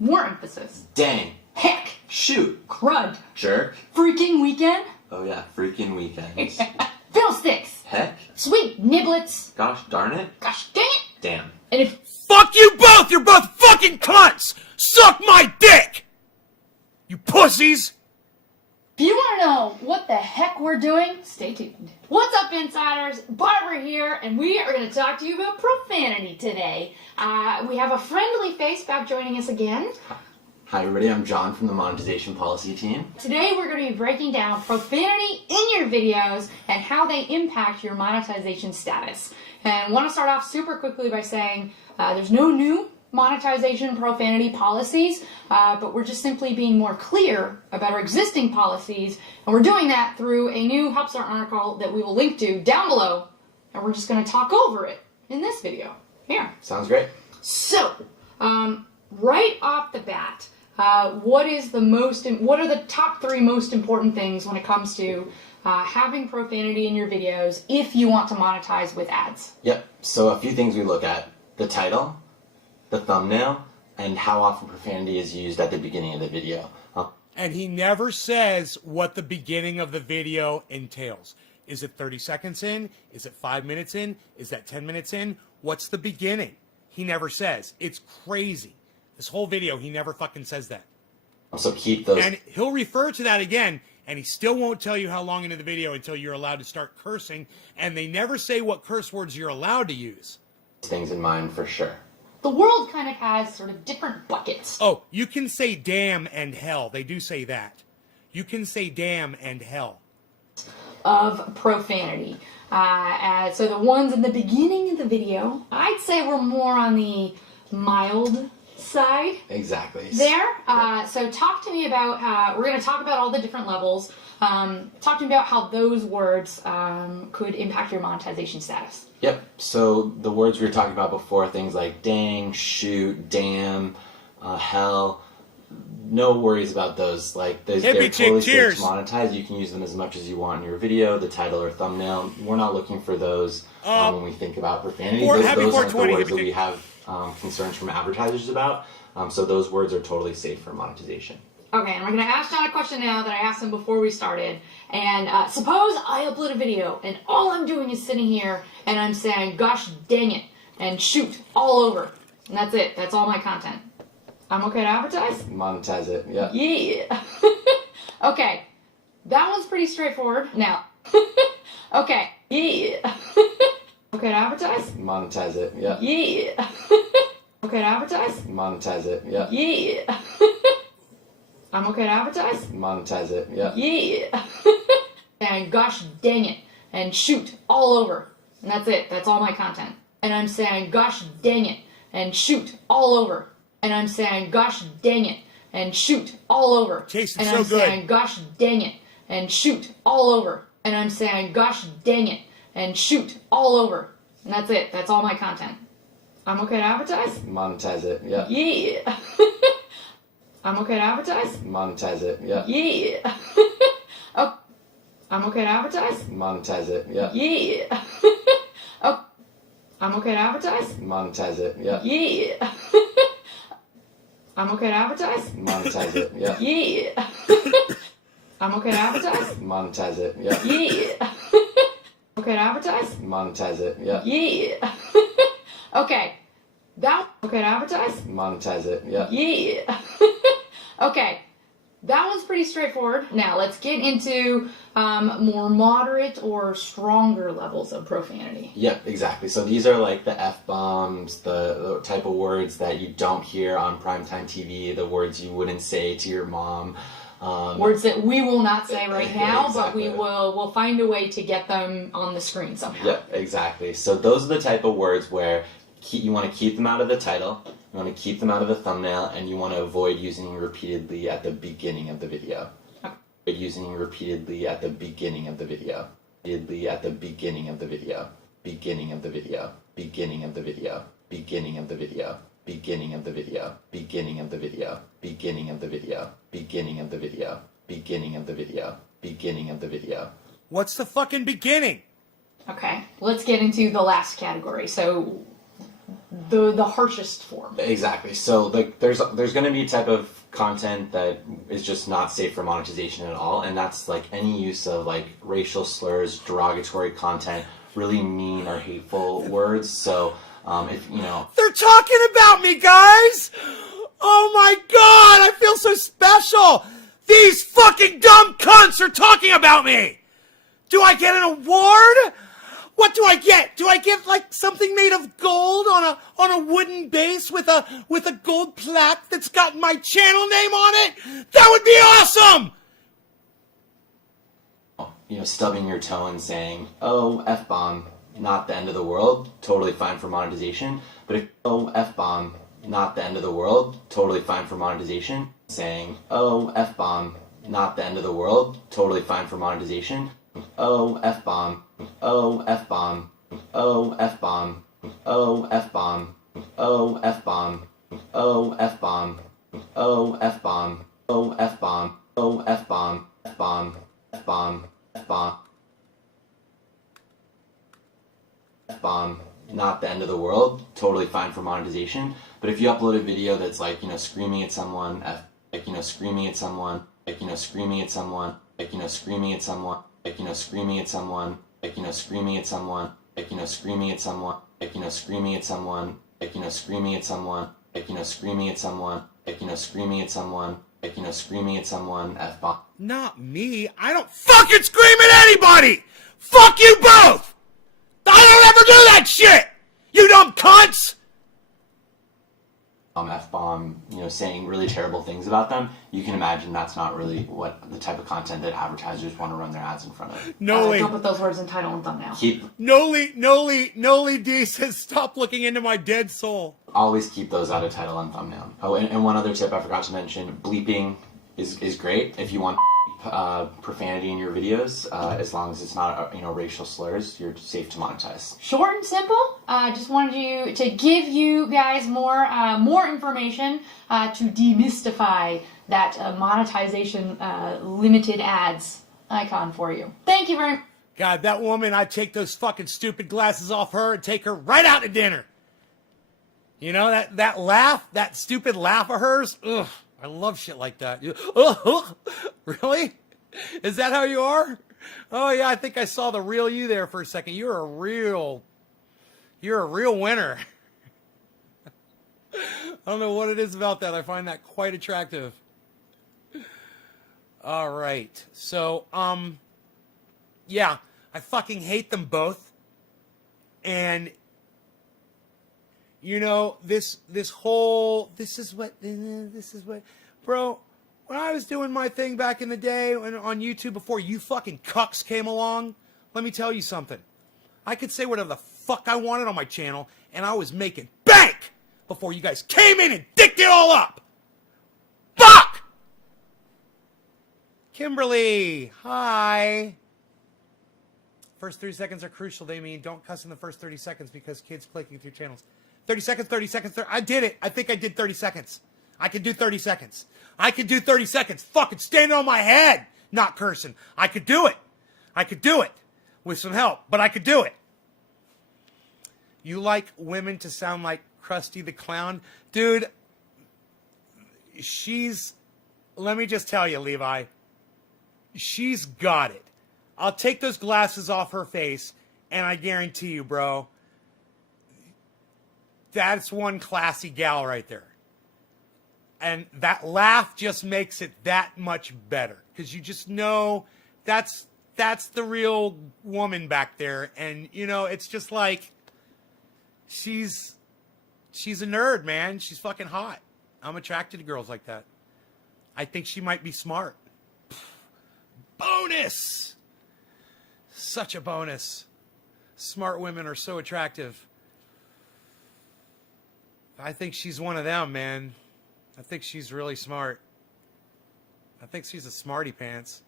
More emphasis. Dang. Heck. Shoot. Crud. Jerk. Freaking weekend. Oh yeah, freaking weekends. Fiddlesticks. Heck. Sweet niblets. Gosh darn it. Gosh dang it. Damn. And if Fuck you both! You're both fucking cunts! Suck my dick! You pussies! you want to know what the heck we're doing, stay tuned. What's up, insiders? Barbara here, and we are going to talk to you about profanity today. We have a friendly face back joining us again. Hi everybody, I'm John from the Monetization Policy Team. Today we're going to be breaking down profanity in your videos and how they impact your monetization status. And I want to start off super quickly by saying there's no new monetization profanity policies, but we're just simply being more clear about our existing policies, and we're doing that through a new HelpStart article that we will link to down below, and we're just going to talk over it in this video here. Sounds great. So, right off the bat, what are the top 3 most important things when it comes to having profanity in your videos if you want to monetize with ads? Yep. So a few things we look at: the title, the thumbnail, and how often profanity is used at the beginning of the video. And he never says what the beginning of the video entails. Is it 30 seconds in? Is it 5 minutes in? Is that 10 minutes in? What's the beginning? He never says. It's crazy. This whole video, he never fucking says that. So keep those. And he'll refer to that again, and he still won't tell you how long into the video until you're allowed to start cursing, and they never say what curse words you're allowed to use. Things in mind for sure. The world kind of has sort of different buckets. Oh, you can say damn and hell. They do say that. You can say damn and hell. Of profanity. So the ones in the beginning of the video, I'd say we're more on the mild side. Exactly. There. So talk to me about, we're going to talk about all the different levels. Talk to me about how those words could impact your monetization status. Yep. So the words we were talking about before, things like dang, shoot, damn, hell. No worries about those. Like they're totally safe to monetize. You can use them as much as you want in your video, the title or thumbnail. We're not looking for those when we think about profanity. Those aren't the words that we have concerns from advertisers about. So those words are totally safe for monetization. Okay, and we're going to ask John a question now that I asked him before we started. And suppose I upload a video and all I'm doing is sitting here and I'm saying, gosh dang it, and shoot all over. And that's it. That's all my content. I'm okay to advertise? Monetize it, yeah. Yeah. Okay, that one's pretty straightforward. Now, okay, yeah. Okay to advertise? Monetize it, yeah. Yeah. Okay to advertise? Monetize it, yeah. Yeah. I'm okay to advertise? Monetize it, yeah. Yeah. And gosh dang it, and shoot all over. And that's it. That's all my content. And I'm saying, gosh dang it, and shoot all over. And I'm saying, gosh dang it, and shoot all over. Jason's and so I'm good. saying, gosh dang it, and shoot all over. And I'm saying, gosh dang it, and shoot all over. And that's it. That's all my content. I'm okay to advertise? Monetize it, yeah. Yeah. I'm okay to advertise? Monetize it, yeah. Yeah. Oh, I'm okay to advertise? Monetize it, yeah. Yeah. Oh, I'm okay to advertise? Monetize it, yeah. Yeah. I'm okay to advertise? Monetize it, yeah. Yeah. I'm okay to advertise? Monetize it, yeah. Yeah. Okay to advertise? Monetize it, yeah. Yeah. Okay. That okay to advertise? Monetize it, yeah. Yeah. Okay. That one's pretty straightforward. Now let's get into more moderate or stronger levels of profanity. Yep, exactly. So these are like the F-bombs, the type of words that you don't hear on primetime TV, the words you wouldn't say to your mom. Words that we will not say right now, Exactly. but we'll find a way to get them on the screen somehow. Yep, exactly. So those are the type of words where you want to keep them out of the title, you want to keep them out of the thumbnail, and you want to avoid using repeatedly at the beginning of the video. Okay. Using repeatedly at the beginning of the video. Repeatedly at the beginning of the video. Beginning of the video. Beginning of the video. Beginning of the video. Beginning of the video. Beginning of the video. Beginning of the video. Beginning of the video. Beginning of the video. Beginning of the video. What's the fucking beginning? Okay, let's get into the last category. So the harshest form. Exactly. So like there's going to be a type of content that is just not safe for monetization at all, and that's like any use of like racial slurs, derogatory content, really mean or hateful words. So if you know, They're talking about me, guys! Oh my god, I feel so special! These fucking dumb cunts are talking about me! Do I get an award? What do I get? Do I get like something made of gold on a wooden base with a gold plaque that's got my channel name on it? That would be awesome! you know, stubbing your toe and saying, "Oh, F-bomb, not the end of the world," totally fine for monetization. But if "Oh, F-bomb, not the end of the world, totally fine for monetization. Saying, oh, F-bomb, not the end of the world, totally fine for monetization. Oh, F-bomb, oh, F-bomb, oh, F-bomb, oh, F-bomb, oh, F-bomb, oh, F-bomb, oh, F-bomb, oh, F-bomb, oh, F-bomb, F-bomb, F-bomb, F-bomb, F-bomb, not the end of the world, totally fine for monetization. But if you upload a video that's like, screaming at someone, screaming at someone, screaming at someone, screaming at someone, screaming at someone, screaming at someone, screaming at someone, screaming at someone, screaming at someone, screaming at someone, screaming at someone, screaming at someone, F-bomb. Not me. I don't fucking scream at anybody! Fuck you both! I don't ever do that shit! You dumb cunts! F-bomb, saying really terrible things about them, you can imagine that's not really what the type of content that advertisers want to run their ads in front of. Don't put those words in title and thumbnail. Noli D says stop looking into my dead soul. Always keep those out of title and thumbnail. Oh, and one other tip I forgot to mention, bleeping is great if you want profanity in your videos, as long as it's not racial slurs, you're safe to monetize. Short and simple. Just wanted to give you guys more information to demystify that monetization limited ads icon for you. Thank you very much. God, that woman, I'd take those fucking stupid glasses off her and take her right out to dinner. You know, that laugh, that stupid laugh of hers, ugh. I love shit like that. Really? Is that how you are? Oh yeah, I think I saw the real you there for a second. You're a real winner. I don't know what it is about that. I find that quite attractive. All right. So, yeah, I fucking hate them both. And this is what, bro, when I was doing my thing back in the day on YouTube before you fucking cucks came along, let me tell you something. I could say whatever the fuck I wanted on my channel, and I was making bank before you guys came in and dicked it all up. Fuck! Kimberly, hi. First 30 seconds are crucial. They mean don't cuss in the first 30 seconds because kids clicking through channels. 30 seconds, 30 seconds. I did it. I think I did 30 seconds. I could do 30 seconds. I could do 30 seconds. Fucking standing on my head, not cursing. I could do it. I could do it with some help, but I could do it. You like women to sound like Krusty the Clown? Dude, let me just tell you, Levi, she's got it. I'll take those glasses off her face, and I guarantee you, bro, that's one classy gal right there. And that laugh just makes it that much better. Because you just know that's the real woman back there. And, it's just like, she's a nerd, man. She's fucking hot. I'm attracted to girls like that. I think she might be smart. Bonus! Such a bonus. Smart women are so attractive. I think she's one of them, man. I think she's really smart. I think she's a smarty pants.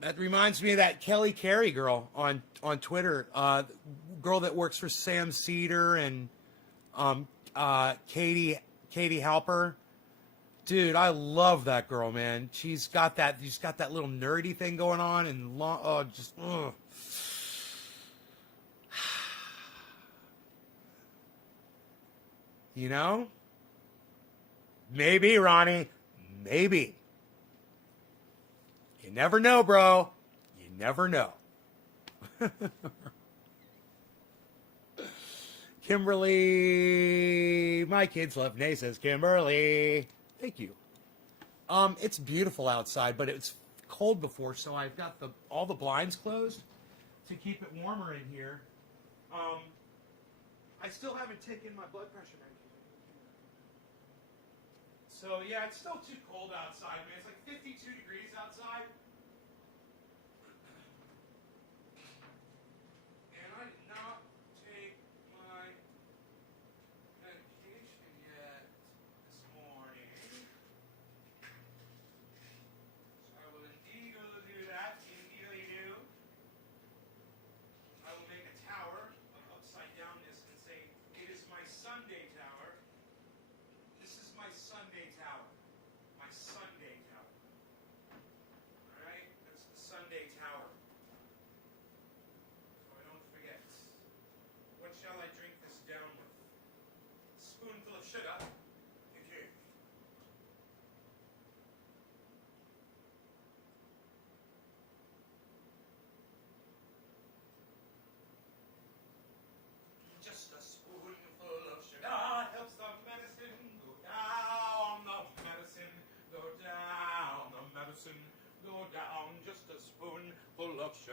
That reminds me of that Kelly Carey girl on Twitter. Girl that works for Sam Cedar and Katie Halper. Dude, I love that girl, man. She's got that little nerdy thing going on and Maybe, Ronnie. Maybe. You never know, bro. You never know. Kimberly, my kids love Nay, says Kimberly. Thank you. It's beautiful outside, but it's cold before, so I've got all the blinds closed to keep it warmer in here. I still haven't taken my blood pressure medication. So yeah, it's still too cold outside, man. It's like 52 degrees outside.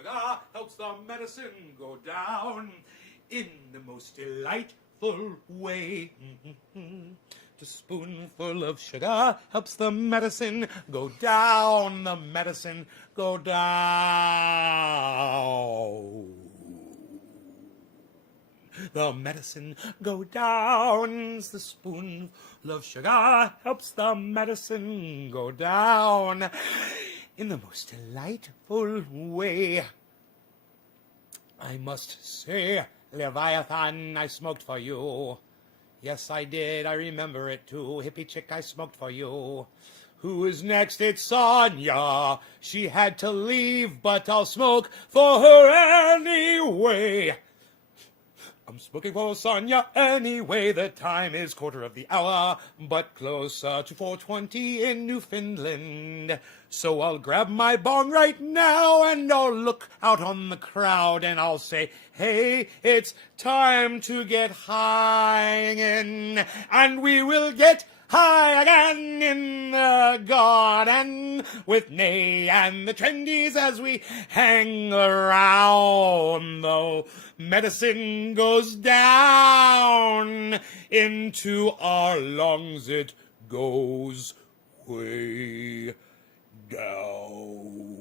sugar helps the medicine go down in the most delightful way. A spoonful of sugar helps the medicine go down, the medicine go down. The medicine go down, the spoonful of sugar helps the medicine go down in the most delightful way. I must say, Leviathan, I smoked for you. Yes, I did. I remember it too. Hippie chick, I smoked for you. Who is next? It's Sonia. She had to leave, but I'll smoke for her anyway. I'm smoking for Sonia anyway. The time is 1:15, but closer to 4:20 in Newfoundland. So I'll grab my bong right now and I'll look out on the crowd and I'll say, hey, it's time to get high again. And we will get high again in the garden with Nay and the trendies as we hang around. Though medicine goes down into our lungs, it goes way down.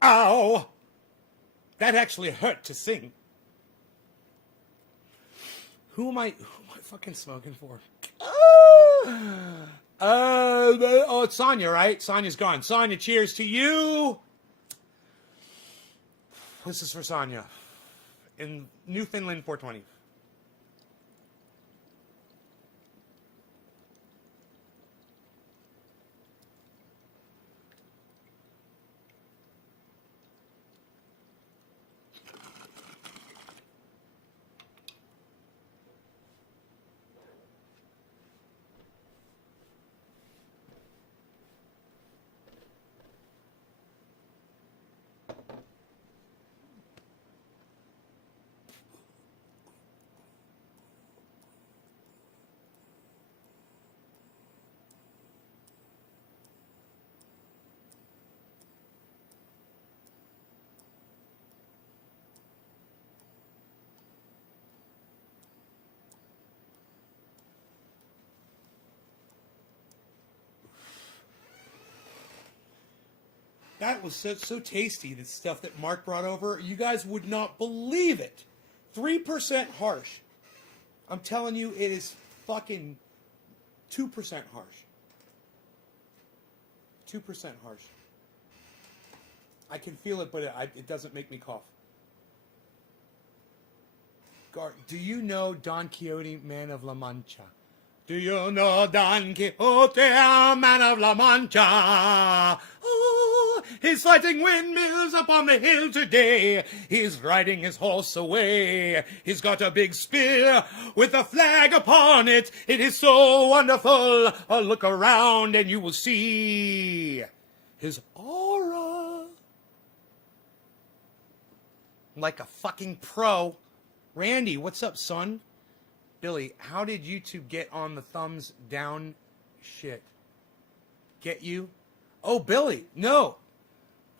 Ow! That actually hurt to sing. Who am I fucking smoking for? Oh, it's Sonia, right? Sonia's gone. Sonia, cheers to you. This is for Sonia. In Newfoundland 420. That was so tasty, the stuff that Mark brought over. You guys would not believe it. 3% harsh. I'm telling you, it is fucking 2% harsh. 2% harsh. I can feel it, but it doesn't make me cough. Do you know Don Quixote, Man of La Mancha? Do you know Don Quixote, Man of La Mancha? Oh, he's fighting windmills up on the hill today. He's riding his horse away. He's got a big spear with a flag upon it. It is so wonderful. Look around and you will see his aura. Like a fucking pro. Randy, what's up, son? Billy, how did YouTube get on the thumbs down shit? Get you? Oh, Billy, no.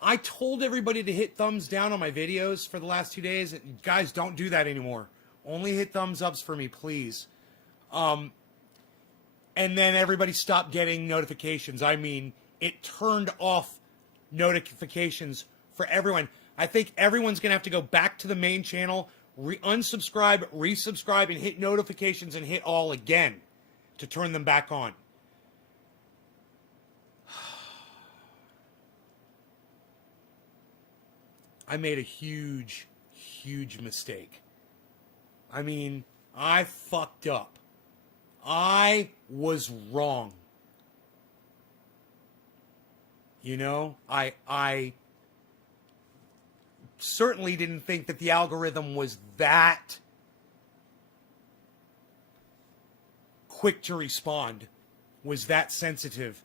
I told everybody to hit thumbs down on my videos for the last 2 days. Guys, don't do that anymore. Only hit thumbs ups for me, please. And then everybody stopped getting notifications. I mean, it turned off notifications for everyone. I think everyone's going to have to go back to the main channel, unsubscribe, resubscribe, and hit notifications and hit all again to turn them back on. I made a huge, huge mistake. I mean, I fucked up. I was wrong. You know, I certainly didn't think that the algorithm was that quick to respond, was that sensitive.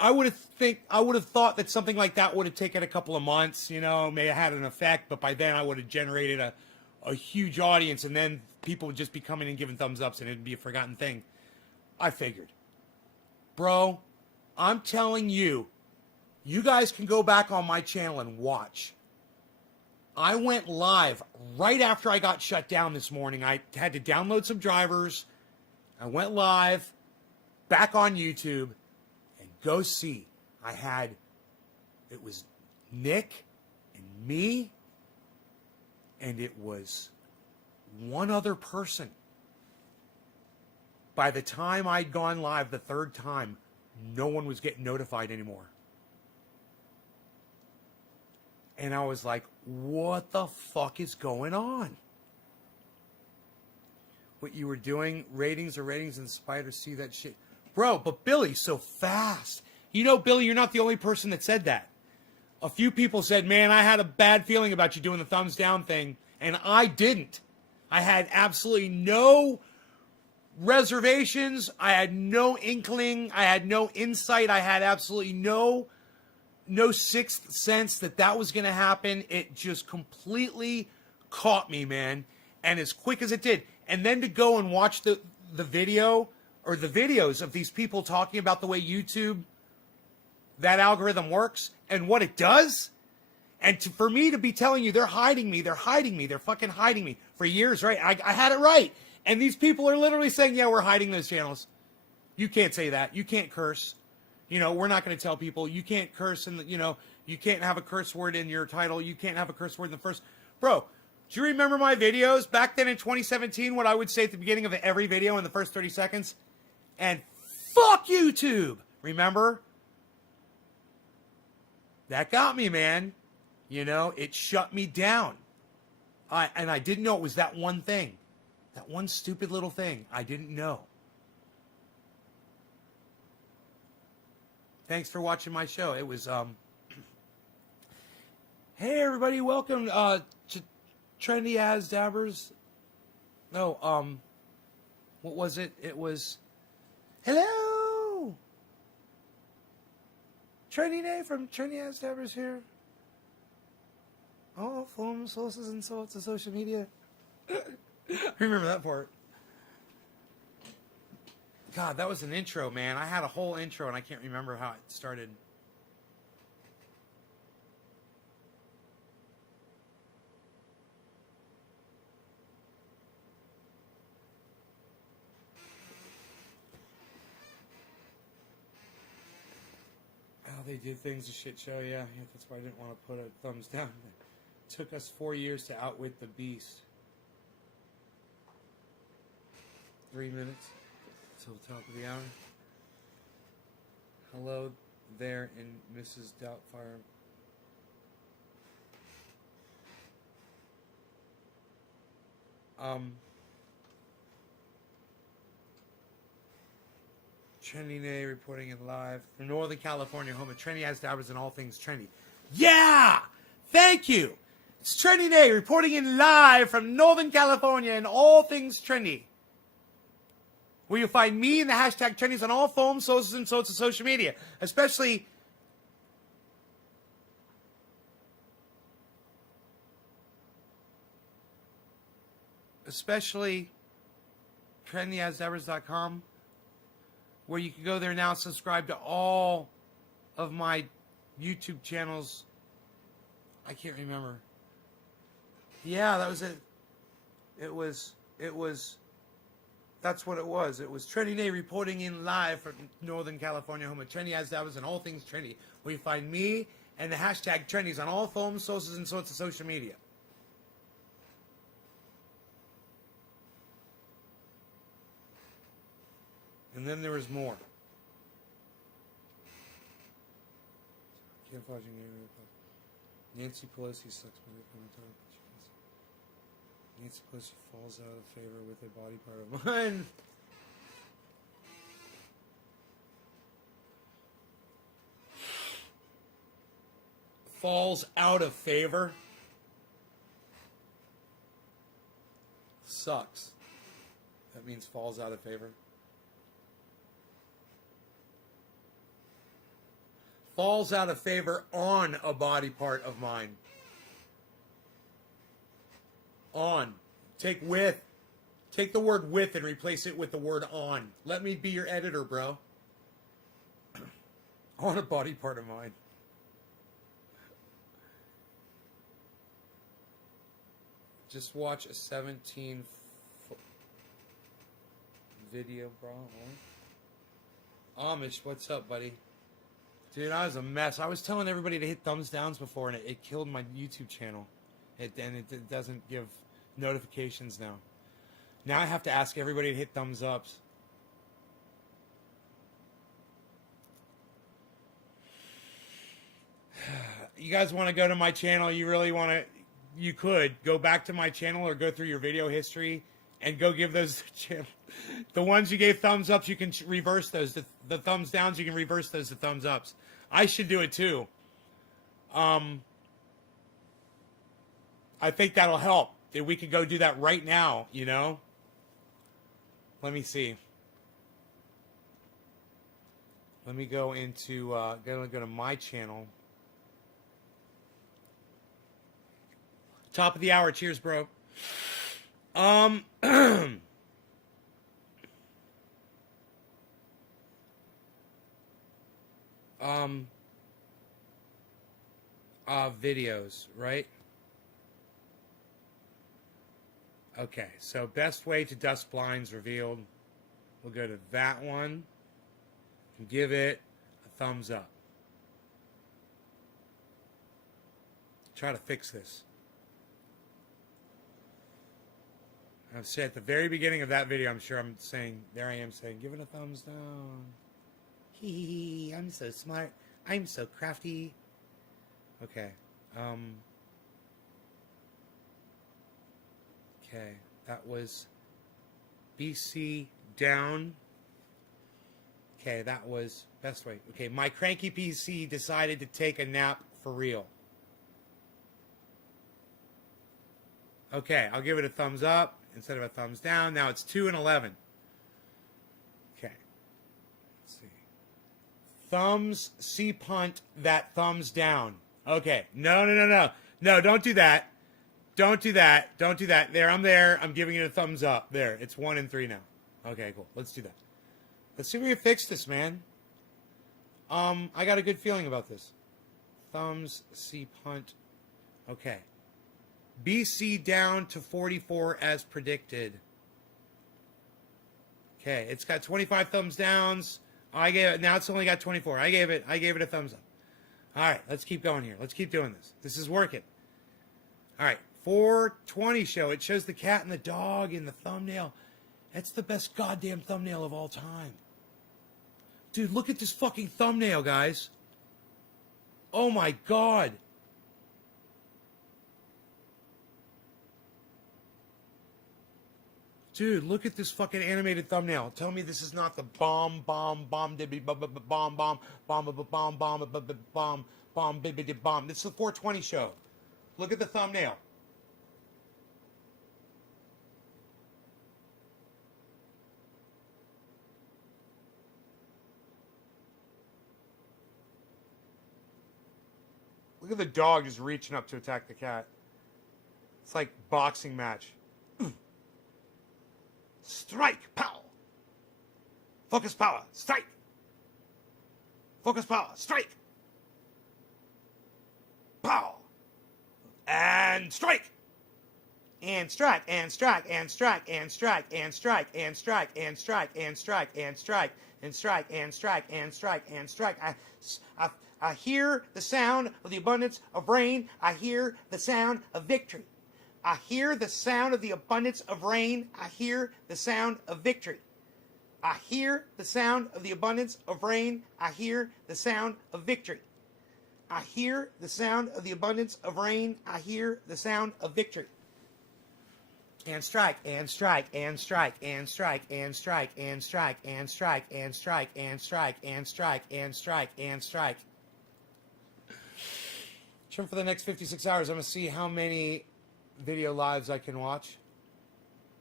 I would have thought that something like that would have taken a couple of months, you know, may have had an effect, but by then I would have generated a huge audience, and then people would just be coming and giving thumbs ups and it'd be a forgotten thing. I figured, bro, I'm telling you, you guys can go back on my channel and watch. I went live right after I got shut down this morning. I had to download some drivers. I went live back on YouTube and go see. It was Nick and me, and it was one other person. By the time I'd gone live the third time, no one was getting notified anymore. And I was like, what the fuck is going on? What you were doing, ratings and spiders see that shit. Bro, but Billy's so fast. You know, Billy, you're not the only person that said that. A few people said, man, I had a bad feeling about you doing the thumbs down thing. And I didn't. I had absolutely no reservations. I had no inkling. I had no insight. I had absolutely no sixth sense that was going to happen. It just completely caught me, man. And as quick as it did. And then to go and watch the video or the videos of these people talking about the way YouTube, that algorithm works and what it does. And for me to be telling you they're hiding me, they're fucking hiding me for years, right? I had it right. And these people are literally saying, yeah, we're hiding those channels. You can't say that. You can't curse. You know, we're not going to tell people you can't curse and, you know, you can't have a curse word in your title. You can't have a curse word in the first. Bro, do you remember my videos back then in 2017? What I would say at the beginning of every video in the first 30 seconds? And fuck YouTube. Remember? That got me, man. You know, it shut me down. And I didn't know it was that one thing. That one stupid little thing. I didn't know. Thanks for watching my show. It was, hey, everybody. Welcome to Trendy As Dabbers. No, what was it? It was, hello. Trendy Day from Trendy As Dabbers here. Oh, foam sources and sorts of social media. Remember that part. God, that was an intro, man. I had a whole intro and I can't remember how it started. Oh, they did things a shit show, yeah. That's why I didn't want to put a thumbs down. It took us 4 years to outwit the beast. 3 minutes till the top of the hour. Hello there in Mrs. Doubtfire. Trendy Nay reporting it live from Northern California, home of Trendy As Dabbers and all things trendy. Yeah! Thank you! It's Trendy Nay reporting in live from Northern California and all things trendy. Where you'll find me and the hashtag trendies on all foam, sources, and sorts of social media. Especially trendyasdabbers.com, where you can go there now and subscribe to all of my YouTube channels. I can't remember. Yeah, that was it. That's what it was. It was Trendy Nay reporting in live from Northern California, home of Trendy As Dabbers and all things trendy, where you find me and the hashtag trendies on all foam, sources, and sorts of social media. And then there was more. Nancy Pelosi sucks my commentary. Nancy Pelosi falls out of favor with a body part of mine. Falls out of favor. Sucks. That means falls out of favor. Falls out of favor on a body part of mine. On. Take with. Take the word with and replace it with the word on. Let me be your editor, bro. On a body part of mine. Just watch a 17 video, bro. Amish, what's up, buddy? Dude, I was a mess. I was telling everybody to hit thumbs downs before, and it killed my YouTube channel. It doesn't give notifications now. Now I have to ask everybody to hit thumbs ups. You guys want to go to my channel? You really want to? You could go back to my channel or go through your video history and go give those the ones you gave thumbs ups. You can reverse those. The thumbs downs, you can reverse those to thumbs ups. I should do it too. I think that'll help. If we could go do that right now, you know. Let me see. Let me go into go to my channel. Top of the hour. Cheers, bro. Videos, right? Okay, so best way to dust blinds revealed. We'll go to that one and give it a thumbs up. Try to fix this. I've said at the very beginning of that video, I'm sure I'm saying, there I am saying, give it a thumbs down. Hee hee hee, I'm so smart. I'm so crafty. Okay. Okay, that was BC down. Okay, that was best way. Okay, my cranky PC decided to take a nap for real. Okay, I'll give it a thumbs up instead of a thumbs down. Now it's 2 and 11. Okay. Let's see. Thumbs C punt that thumbs down. Okay. No. No, don't do that. Don't do that. Don't do that. There, I'm there. I'm giving it a thumbs up. There. It's 1 and 3 now. Okay, cool. Let's do that. Let's see if we can fix this, man. I got a good feeling about this. Thumbs C punt. Okay. BC down to 44 as predicted. Okay, it's got 25 thumbs downs. I gave it. Now it's only got 24. I gave it a thumbs up. All right, let's keep going here. Let's keep doing this. This is working. All right, 420 show. It shows the cat and the dog in the thumbnail. That's the best goddamn thumbnail of all time. Dude, look at this fucking thumbnail, guys. Oh my god. Dude, look at this fucking animated thumbnail. Tell me this is not the bomb, dibby, bomb. This is the 420 show. Look at the thumbnail. Look at the dog just reaching up to attack the cat. It's like boxing match. Strike, pow. Focus power, strike. Focus power, strike. Pow. And strike. And strike, and strike, and strike, and strike, and strike, and strike, and strike, and strike, and strike, and strike, and strike, and strike, and strike. I hear the sound of the abundance of rain. I hear the sound of victory. I hear the sound of the abundance of rain. I hear the sound of victory. I hear the sound of the abundance of rain. I hear the sound of victory. I hear the sound of the abundance of rain. I hear the sound of victory. And strike, and strike, and strike, and strike, and strike, and strike, and strike, and strike, and strike, and strike, and strike, and strike. Trim for the next 56 hours. I'm going to see how many video lives I can watch.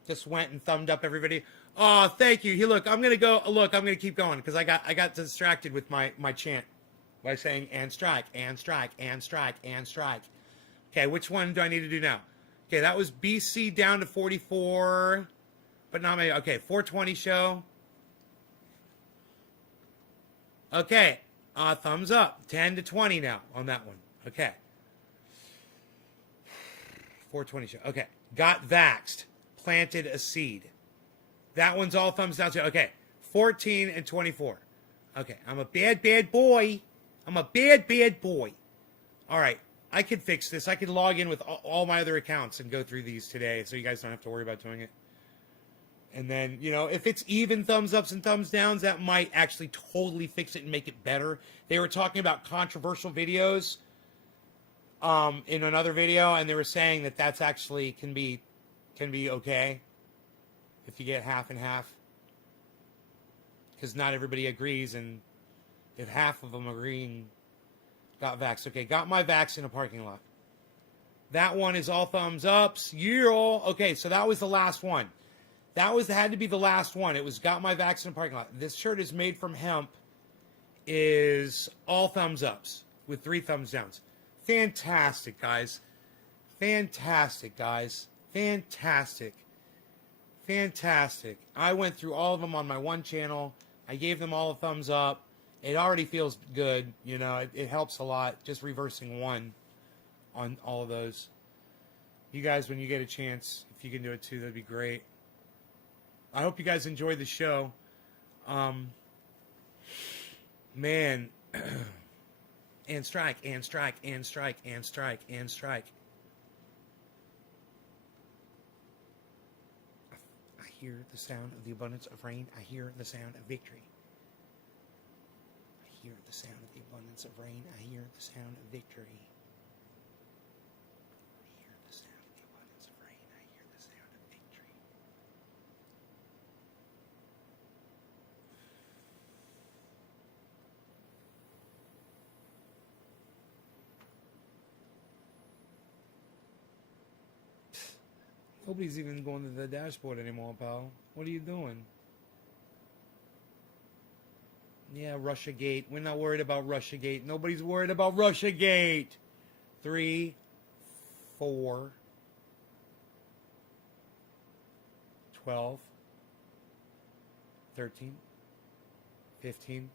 Just went and thumbed up everybody. Oh, thank you. Here, look, I'm gonna go. Look, I'm gonna keep going because I got distracted with my chant by saying and strike, and strike, and strike, and strike. Okay, which one do I need to do now? Okay, that was BC down to 44. but not many. Okay, 420 show. Okay, thumbs up. 10 to 20 now on that one. Okay. 420 show. Okay, got vaxxed. Planted a seed. That one's all thumbs down. Okay, 14 and 24. Okay, I'm a bad, bad boy. I'm a bad, bad boy. All right, I could fix this. I could log in with all my other accounts and go through these today so you guys don't have to worry about doing it. And then, you know, if it's even thumbs ups and thumbs downs, that might actually totally fix it and make it better. They were talking about controversial videos in another video, and they were saying that that's actually can be okay if you get half and half. Because not everybody agrees, and if half of them agreeing got vaxxed. Okay, got my vax in a parking lot. That one is all thumbs ups. Yeah. Okay, so that was the last one. Had to be the last one. It was got my vax in a parking lot. This shirt is made from hemp. Is all thumbs ups with 3 thumbs downs. Fantastic, guys. Fantastic, guys. Fantastic. Fantastic. I went through all of them on my one channel. I gave them all a thumbs up. It already feels good. You know, it helps a lot just reversing 1 on all of those. You guys, when you get a chance, if you can do it too, that'd be great. I hope you guys enjoyed the show. Man. And strike, and strike, and strike, and strike, and strike. I hear the sound of the abundance of rain. I hear the sound of victory. I hear the sound of the abundance of rain. I hear the sound of victory. I hear the sound of the abundance of rain. I hear the sound of victory. Nobody's even going to the dashboard anymore, pal. What are you doing? Yeah, Russiagate. We're not worried about Russiagate. Nobody's worried about Russiagate. 3, 4, 12, 13, 15.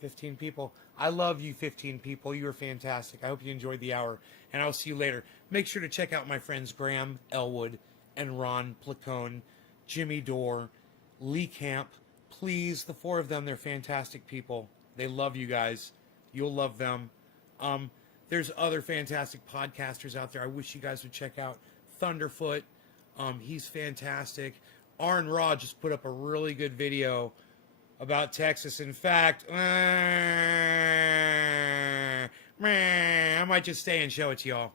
15 people. I love you, 15 people. You are fantastic. I hope you enjoyed the hour, and I'll see you later. Make sure to check out my friends Graham Elwood and Ron Placone, Jimmy Dore, Lee Camp. Please, the 4 of them, they're fantastic people. They love you guys. You'll love them. There's other fantastic podcasters out there I wish you guys would check out. Thunderfoot, he's fantastic. Arn Raw just put up a really good video about Texas. In fact, I might just stay and show it to y'all.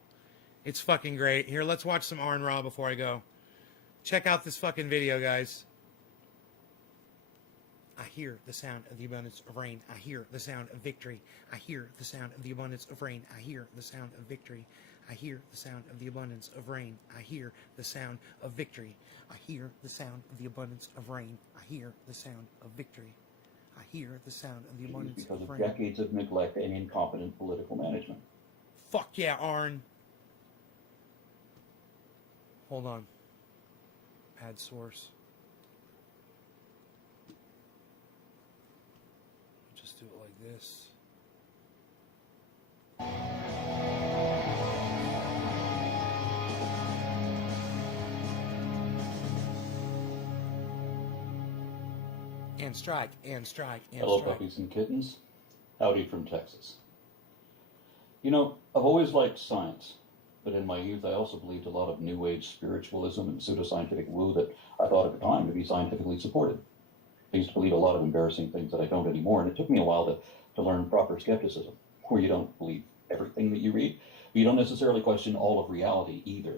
It's fucking great. Here, let's watch some Arn Raw before I go. Check out this fucking video, guys. I hear the sound of the abundance of rain. I hear the sound of victory. I hear the sound of the abundance of rain. I hear the sound of victory. I hear the sound of the abundance of rain. I hear the sound of victory. I hear the sound of the abundance of rain. I hear the sound of victory. I hear the sound of the abundance because of of rain. decades of neglect and incompetent political management. Fuck yeah, Arn. Hold on. Add source. Just do it like this. And strike, and strike, and Hello, strike. puppies and kittens. Howdy from Texas. You know, I've always liked science, but in my youth I also believed a lot of New Age spiritualism and pseudoscientific woo that I thought at the time to be scientifically supported. I used to believe a lot of embarrassing things that I don't anymore, and it took me a while to learn proper skepticism, where you don't believe everything that you read, but you don't necessarily question all of reality either,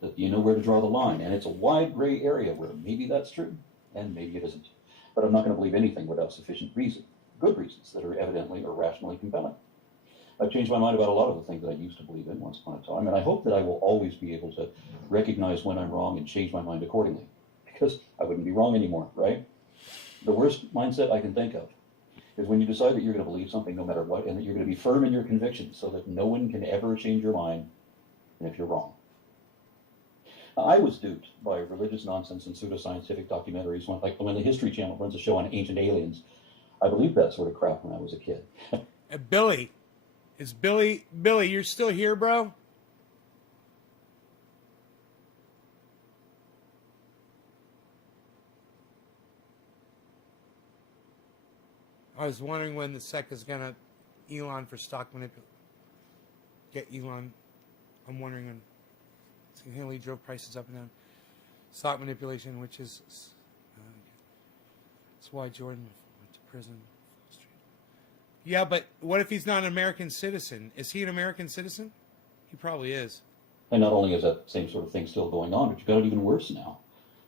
that you know where to draw the line, and it's a wide gray area where maybe that's true, and maybe it isn't. But I'm not going to believe anything without sufficient reason, good reasons that are evidently or rationally compelling. I've changed my mind about a lot of the things that I used to believe in once upon a time, and I hope that I will always be able to recognize when I'm wrong and change my mind accordingly, because I wouldn't be wrong anymore, right? The worst mindset I can think of is when you decide that you're going to believe something no matter what, and that you're going to be firm in your convictions so that no one can ever change your mind, and if you're wrong. I was duped by religious nonsense and pseudoscientific documentaries when the History Channel runs a show on ancient aliens. I believed that sort of crap when I was a kid. Billy, Billy, you're still here, bro? I was wondering when the SEC is gonna Elon for stock manipulation. Get Elon. I'm wondering when Haley drove prices up and down. Stock manipulation, which is that's why Jordan went to prison. Yeah, but what if he's not an American citizen? Is he an American citizen? He probably is. And not only is that same sort of thing still going on, but you've got it even worse now.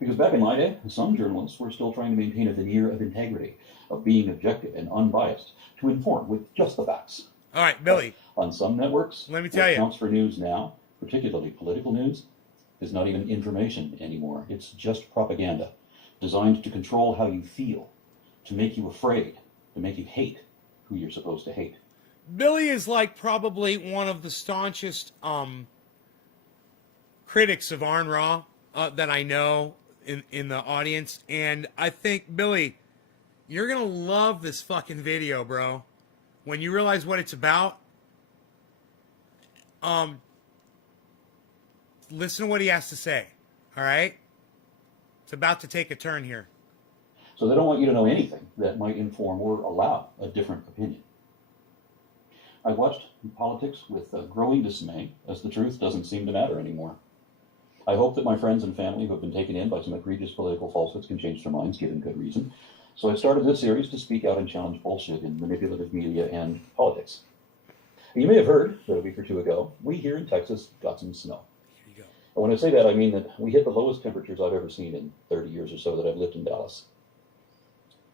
Because back in my day, some journalists were still trying to maintain a veneer of integrity, of being objective and unbiased, to inform with just the facts. All right, Billy. But on some networks, let me tell what you, counts for news now, particularly political news, is not even information anymore. It's just propaganda, designed to control how you feel, to make you afraid, to make you hate who you're supposed to hate. Billy is like probably one of the staunchest critics of Arn Ra that I know in the audience. And I think, Billy, you're going to love this fucking video, bro. When you realize what it's about, listen to what he has to say, all right? It's about to take a turn here. So they don't want you to know anything that might inform or allow a different opinion. I watched politics with growing dismay, as the truth doesn't seem to matter anymore. I hope that my friends and family who have been taken in by some egregious political falsehoods can change their minds, given good reason. So I started this series to speak out and challenge bullshit in manipulative media and politics. You may have heard that a week or two ago, we here in Texas got some snow. Here you go. And when I say that, I mean that we hit the lowest temperatures I've ever seen in 30 years or so that I've lived in Dallas.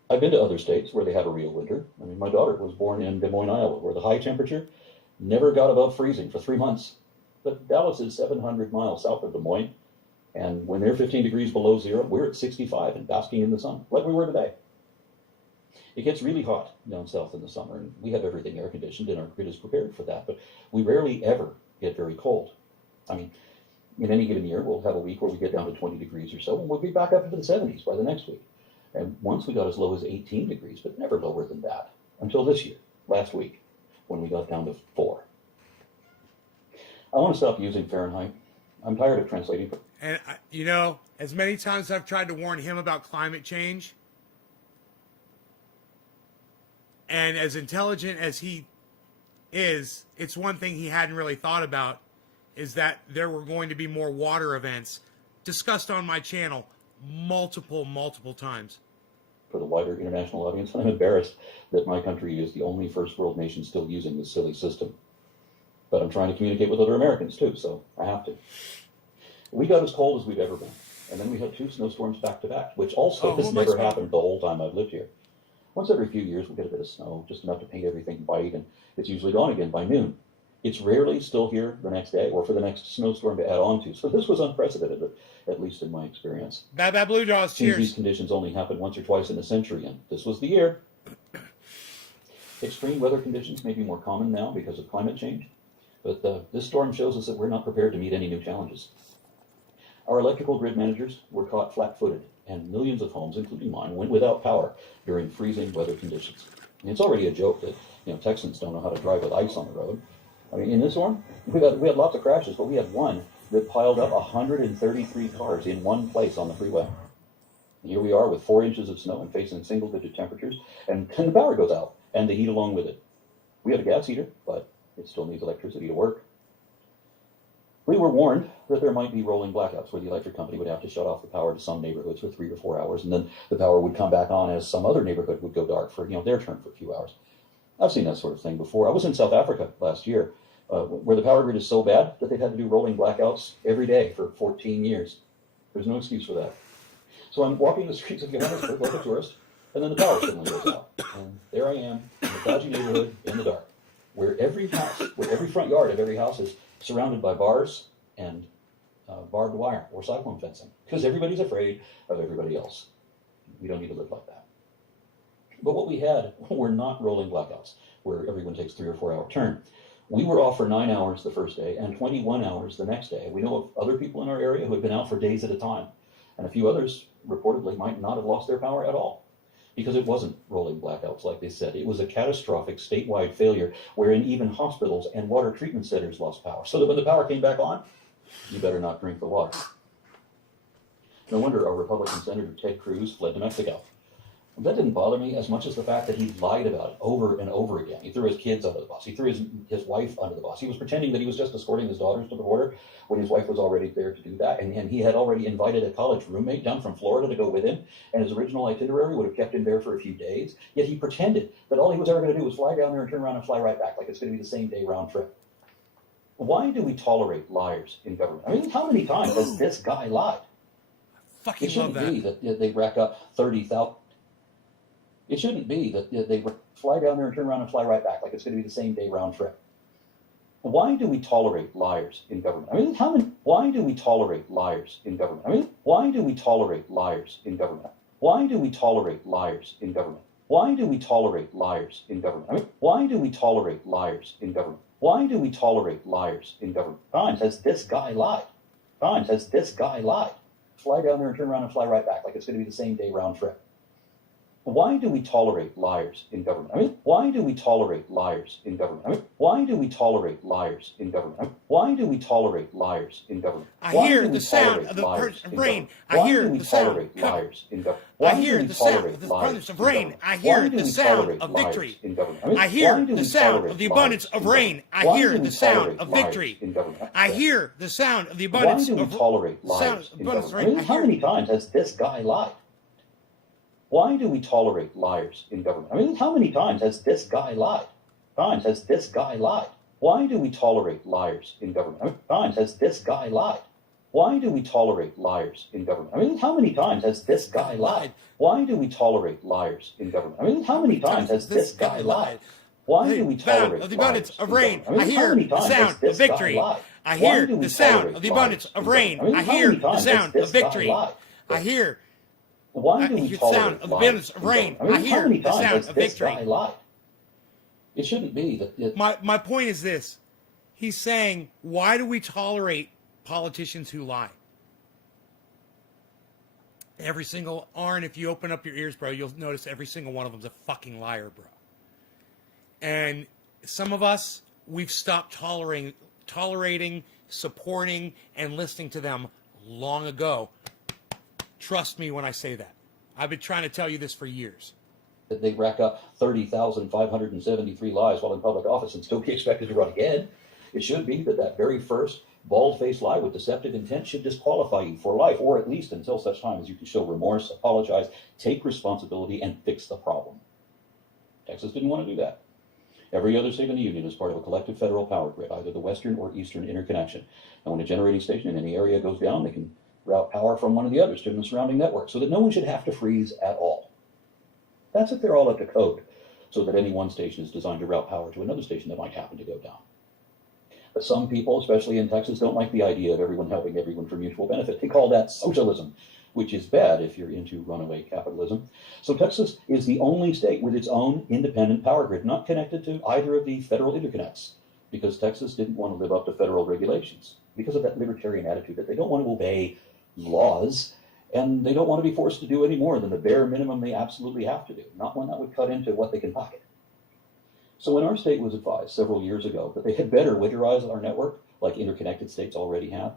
I've been to other states where they have a real winter. I mean, my daughter was born in Des Moines, Iowa, where the high temperature never got above freezing for 3 months. But Dallas is 700 miles south of Des Moines, and when they're 15 degrees below zero, we're at 65 and basking in the sun, like we were today. It gets really hot down south in the summer, and we have everything air conditioned, and our grid is prepared for that, but we rarely ever get very cold. I mean, in any given year, we'll have a week where we get down to 20 degrees or so, and we'll be back up into the 70s by the next week. And once we got as low as 18 degrees, but never lower than that, until this year, last week, when we got down to 4. I want to stop using Fahrenheit. I'm tired of translating. And, you know, as many times I've tried to warn him about climate change, and as intelligent as he is, it's one thing he hadn't really thought about, is that there were going to be more water events discussed on my channel multiple times. For the wider international audience, I'm embarrassed that my country is the only first world nation still using this silly system. But I'm trying to communicate with other Americans too, so I have to. We got as cold as we've ever been, and then we had 2 snowstorms back to back, which also has never happened the whole time I've lived here. Once every few years we get a bit of snow, just enough to paint everything white, and it's usually gone again by noon. It's rarely still here the next day or for the next snowstorm to add on to, so this was unprecedented, at least in my experience. Bad Blue Jaws, cheers. These conditions only happen once or twice in a century, and this was the year. Extreme weather conditions may be more common now because of climate change, but this storm shows us that we're not prepared to meet any new challenges. Our electrical grid managers were caught flat-footed, and millions of homes, including mine, went without power during freezing weather conditions. And it's already a joke that Texans don't know how to drive with ice on the road. I mean, in this storm, we had lots of crashes, but we had one that piled up 133 cars in one place on the freeway. And here we are with 4 inches of snow and facing single-digit temperatures, and the power goes out, and the heat along with it. We have a gas heater, but it still needs electricity to work. We were warned that there might be rolling blackouts where the electric company would have to shut off the power to some neighborhoods for 3 or 4 hours, and then the power would come back on as some other neighborhood would go dark for their turn for a few hours. I've seen that sort of thing before. I was in South Africa last year, where the power grid is so bad that they've had to do rolling blackouts every day for 14 years. There's no excuse for that. So I'm walking the streets of Johannesburg like a tourist, and then the power suddenly goes out. And there I am in a dodgy neighborhood in the dark, where every front yard of every house is surrounded by bars and barbed wire or cyclone fencing, because everybody's afraid of everybody else. We don't need to live like that. But what we had were not rolling blackouts, where everyone takes 3 or 4 hour turn. We were off for 9 hours the first day and 21 hours the next day. We know of other people in our area who had been out for days at a time, and a few others reportedly might not have lost their power at all, because it wasn't rolling blackouts like they said. It was a catastrophic statewide failure wherein even hospitals and water treatment centers lost power, so that when the power came back on, you better not drink the water. No wonder our Republican Senator Ted Cruz fled to Mexico. That didn't bother me as much as the fact that he lied about it over and over again. He threw his kids under the bus. He threw his wife under the bus. He was pretending that he was just escorting his daughters to the border when his wife was already there to do that. And he had already invited a college roommate down from Florida to go with him. And his original itinerary would have kept him there for a few days. Yet he pretended that all he was ever going to do was fly down there and turn around and fly right back, like it's going to be the same day round trip. Why do we tolerate liars in government? I mean, how many times has this guy lied? Fucking It shouldn't love that. be that they rack up 30,000. It shouldn't be that they fly down there and turn around and fly right back, like it's going to be the same day round trip. Why do we tolerate liars in government? I mean, why do we tolerate liars in government? I mean, why do we tolerate liars in government? Why do we tolerate liars in government? Why do we tolerate liars in government? I mean, why do we tolerate liars in government? Why do we tolerate liars in government? Times has this guy lied. Times has this guy lied. Fly down there and turn around and fly right back, like it's going to be the same day round trip. Why do we tolerate liars in government? I mean, why do we tolerate liars in government? I mean, why do we tolerate liars in government? I mean, why do we tolerate liars in government? I hear the sound of the rain. I hear the sound of liars in government. I hear the sound of the abundance of rain. I hear the sound of victory. I hear the sound of the abundance of rain. I hear the sound of victory. I hear the sound of the abundance of rain. How many times has this guy lied? Why do we tolerate liars in government? I mean, how many times has this guy lied? Times has this guy lied? Why do we tolerate liars in government? I mean, times has this guy lied? Why do we tolerate liars in government? I mean, how many times has this guy lied? Why do we tolerate liars in government? I mean, how many times has this guy lied? Why do we tolerate of the abundance of rain? I hear the sound of victory. I hear the sound of the abundance of rain. I hear the sound of victory. I hear. Why do we the sound of the abundance of rain. I hear the sound of victory. It shouldn't be that. My point is this. He's saying, why do we tolerate politicians who lie? Every single, Arn, if you open up your ears, bro, you'll notice every single one of them's a fucking liar, bro. And some of us, we've stopped tolerating, supporting, and listening to them long ago. Trust me when I say that. I've been trying to tell you this for years. That they rack up 30,573 lies while in public office and still be expected to run again. It should be that very first bald-faced lie with deceptive intent should disqualify you for life, or at least until such time as you can show remorse, apologize, take responsibility, and fix the problem. Texas didn't want to do that. Every other state in the union is part of a collective federal power grid, either the western or eastern interconnection. And when a generating station in any area goes down, they can route power from one of the others to the surrounding network so that no one should have to freeze at all. That's if they're all up to code, so that any one station is designed to route power to another station that might happen to go down. But some people, especially in Texas, don't like the idea of everyone helping everyone for mutual benefit. They call that socialism, which is bad if you're into runaway capitalism. So Texas is the only state with its own independent power grid, not connected to either of the federal interconnects, because Texas didn't want to live up to federal regulations, because of that libertarian attitude that they don't want to obey laws, and they don't want to be forced to do any more than the bare minimum they absolutely have to do, not one that would cut into what they can pocket. So when our state was advised several years ago that they had better winterize our network, like interconnected states already have,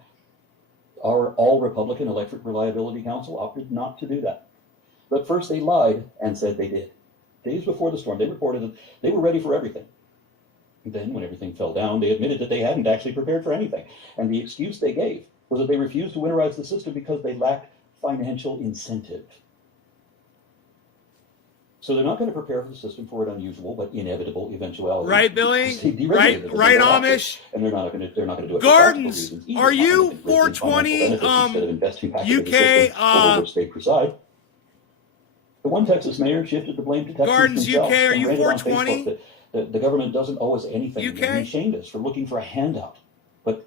our all-Republican Electric Reliability Council opted not to do that. But first they lied and said they did. Days before the storm, they reported that they were ready for everything. Then, when everything fell down, they admitted that they hadn't actually prepared for anything. And the excuse they gave was that they refused to winterize the system because they lacked financial incentive. So they're not going to prepare for the system for an unusual but inevitable eventuality. Right, Billy? Right, Amish? And they're not going to do it. Gardens, are you 420 UK which they preside? The one Texas mayor shifted the blame to Texas Gardens himself, UK, are you and ranted on 420? Facebook that the government doesn't owe us anything. UK? And he shamed us for looking for a handout. But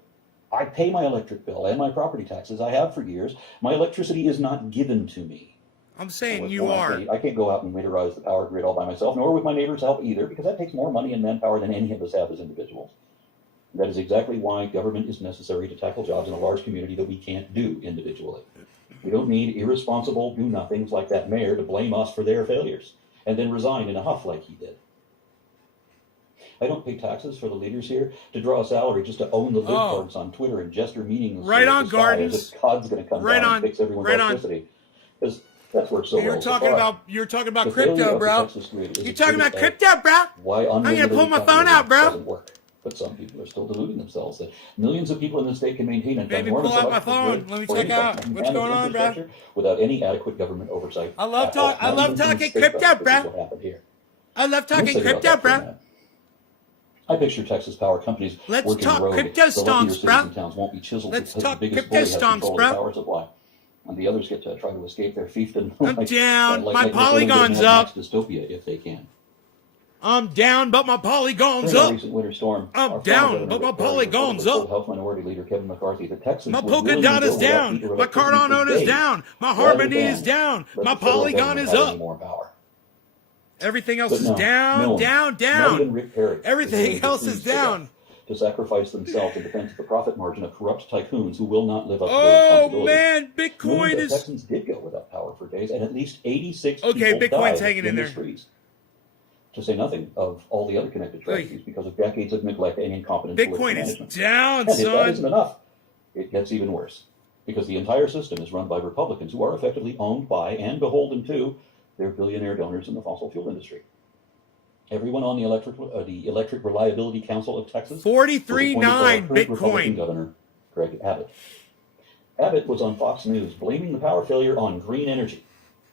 I pay my electric bill and my property taxes. I have for years. My electricity is not given to me. I'm saying With you no, are. I can't go out and winterize the power grid all by myself, nor with my neighbor's help either, because that takes more money and manpower than any of us have as individuals. That is exactly why government is necessary to tackle jobs in a large community that we can't do individually. We don't need irresponsible do-nothings like that mayor to blame us for their failures and then resign in a huff like he did. I don't pay taxes for the leaders here to draw a salary just to own the libtards on Twitter and gesture meaninglessly Right at on, the sky Gardens. as if God's going to come Right down on. and fix everyone's Right on. electricity. Because that's worked so well so far. You're talking about The failure crypto, of the bro. Texas grid is You're talking about exhibit crypto, bro. why I'm gonna pull my phone out, bro. doesn't work. But some people are still deluding themselves that millions of people in the state can maintain an Baby, enormous pull out my electrical phone. grid Let me for check any out. function What's and going on, bro? infrastructure without any adequate government oversight. I love at all. Not even from talking state crypto, government. This is bro. what happened here. I love Let me talking say about crypto, that for a bro. minute. I picture Texas power companies Let's working talk rogue. crypto The luckier stonks, cities bro. and towns won't be chiseled Let's because talk the biggest crypto bully has stonks, control bro. of the power supply. And the others get to try to escape their fiefdom. I'm down. My they're living polygon's in the up. next dystopia if they can. I'm down, but my polygon's During a up. recent winter storm, I'm our down, former but my Governor Rick Perry polygon's told up. House Minority Leader Kevin McCarthy that Texans My would polka willingly dot is build without down. heat or My electricity cardano for is days, down. My rather harmony than is down. let My the federal polygon government is have any up. more power. Everything else But is no, down, no one, down, not down. even Rick Perry, is Everything willing to else freeze is to death down. to sacrifice themselves in defense of the profit margin of corrupt tycoons who will not live up to their Oh responsibilities. man, Bitcoin Millions of is. Texans did go without power for days, and at least 86 Okay, people Bitcoin's died hanging in this there. freeze. To say nothing of all the other connected tragedies because of decades of neglect and incompetent political Bitcoin is management. down, And if that son. isn't enough, it gets even worse. Because the entire system is run by Republicans who are effectively owned by and beholden to their billionaire donors in the fossil fuel industry. Everyone on the Electric Reliability Council of Texas 43.9 Republican Bitcoin. Governor Greg Abbott. Abbott was on Fox News blaming the power failure on green energy.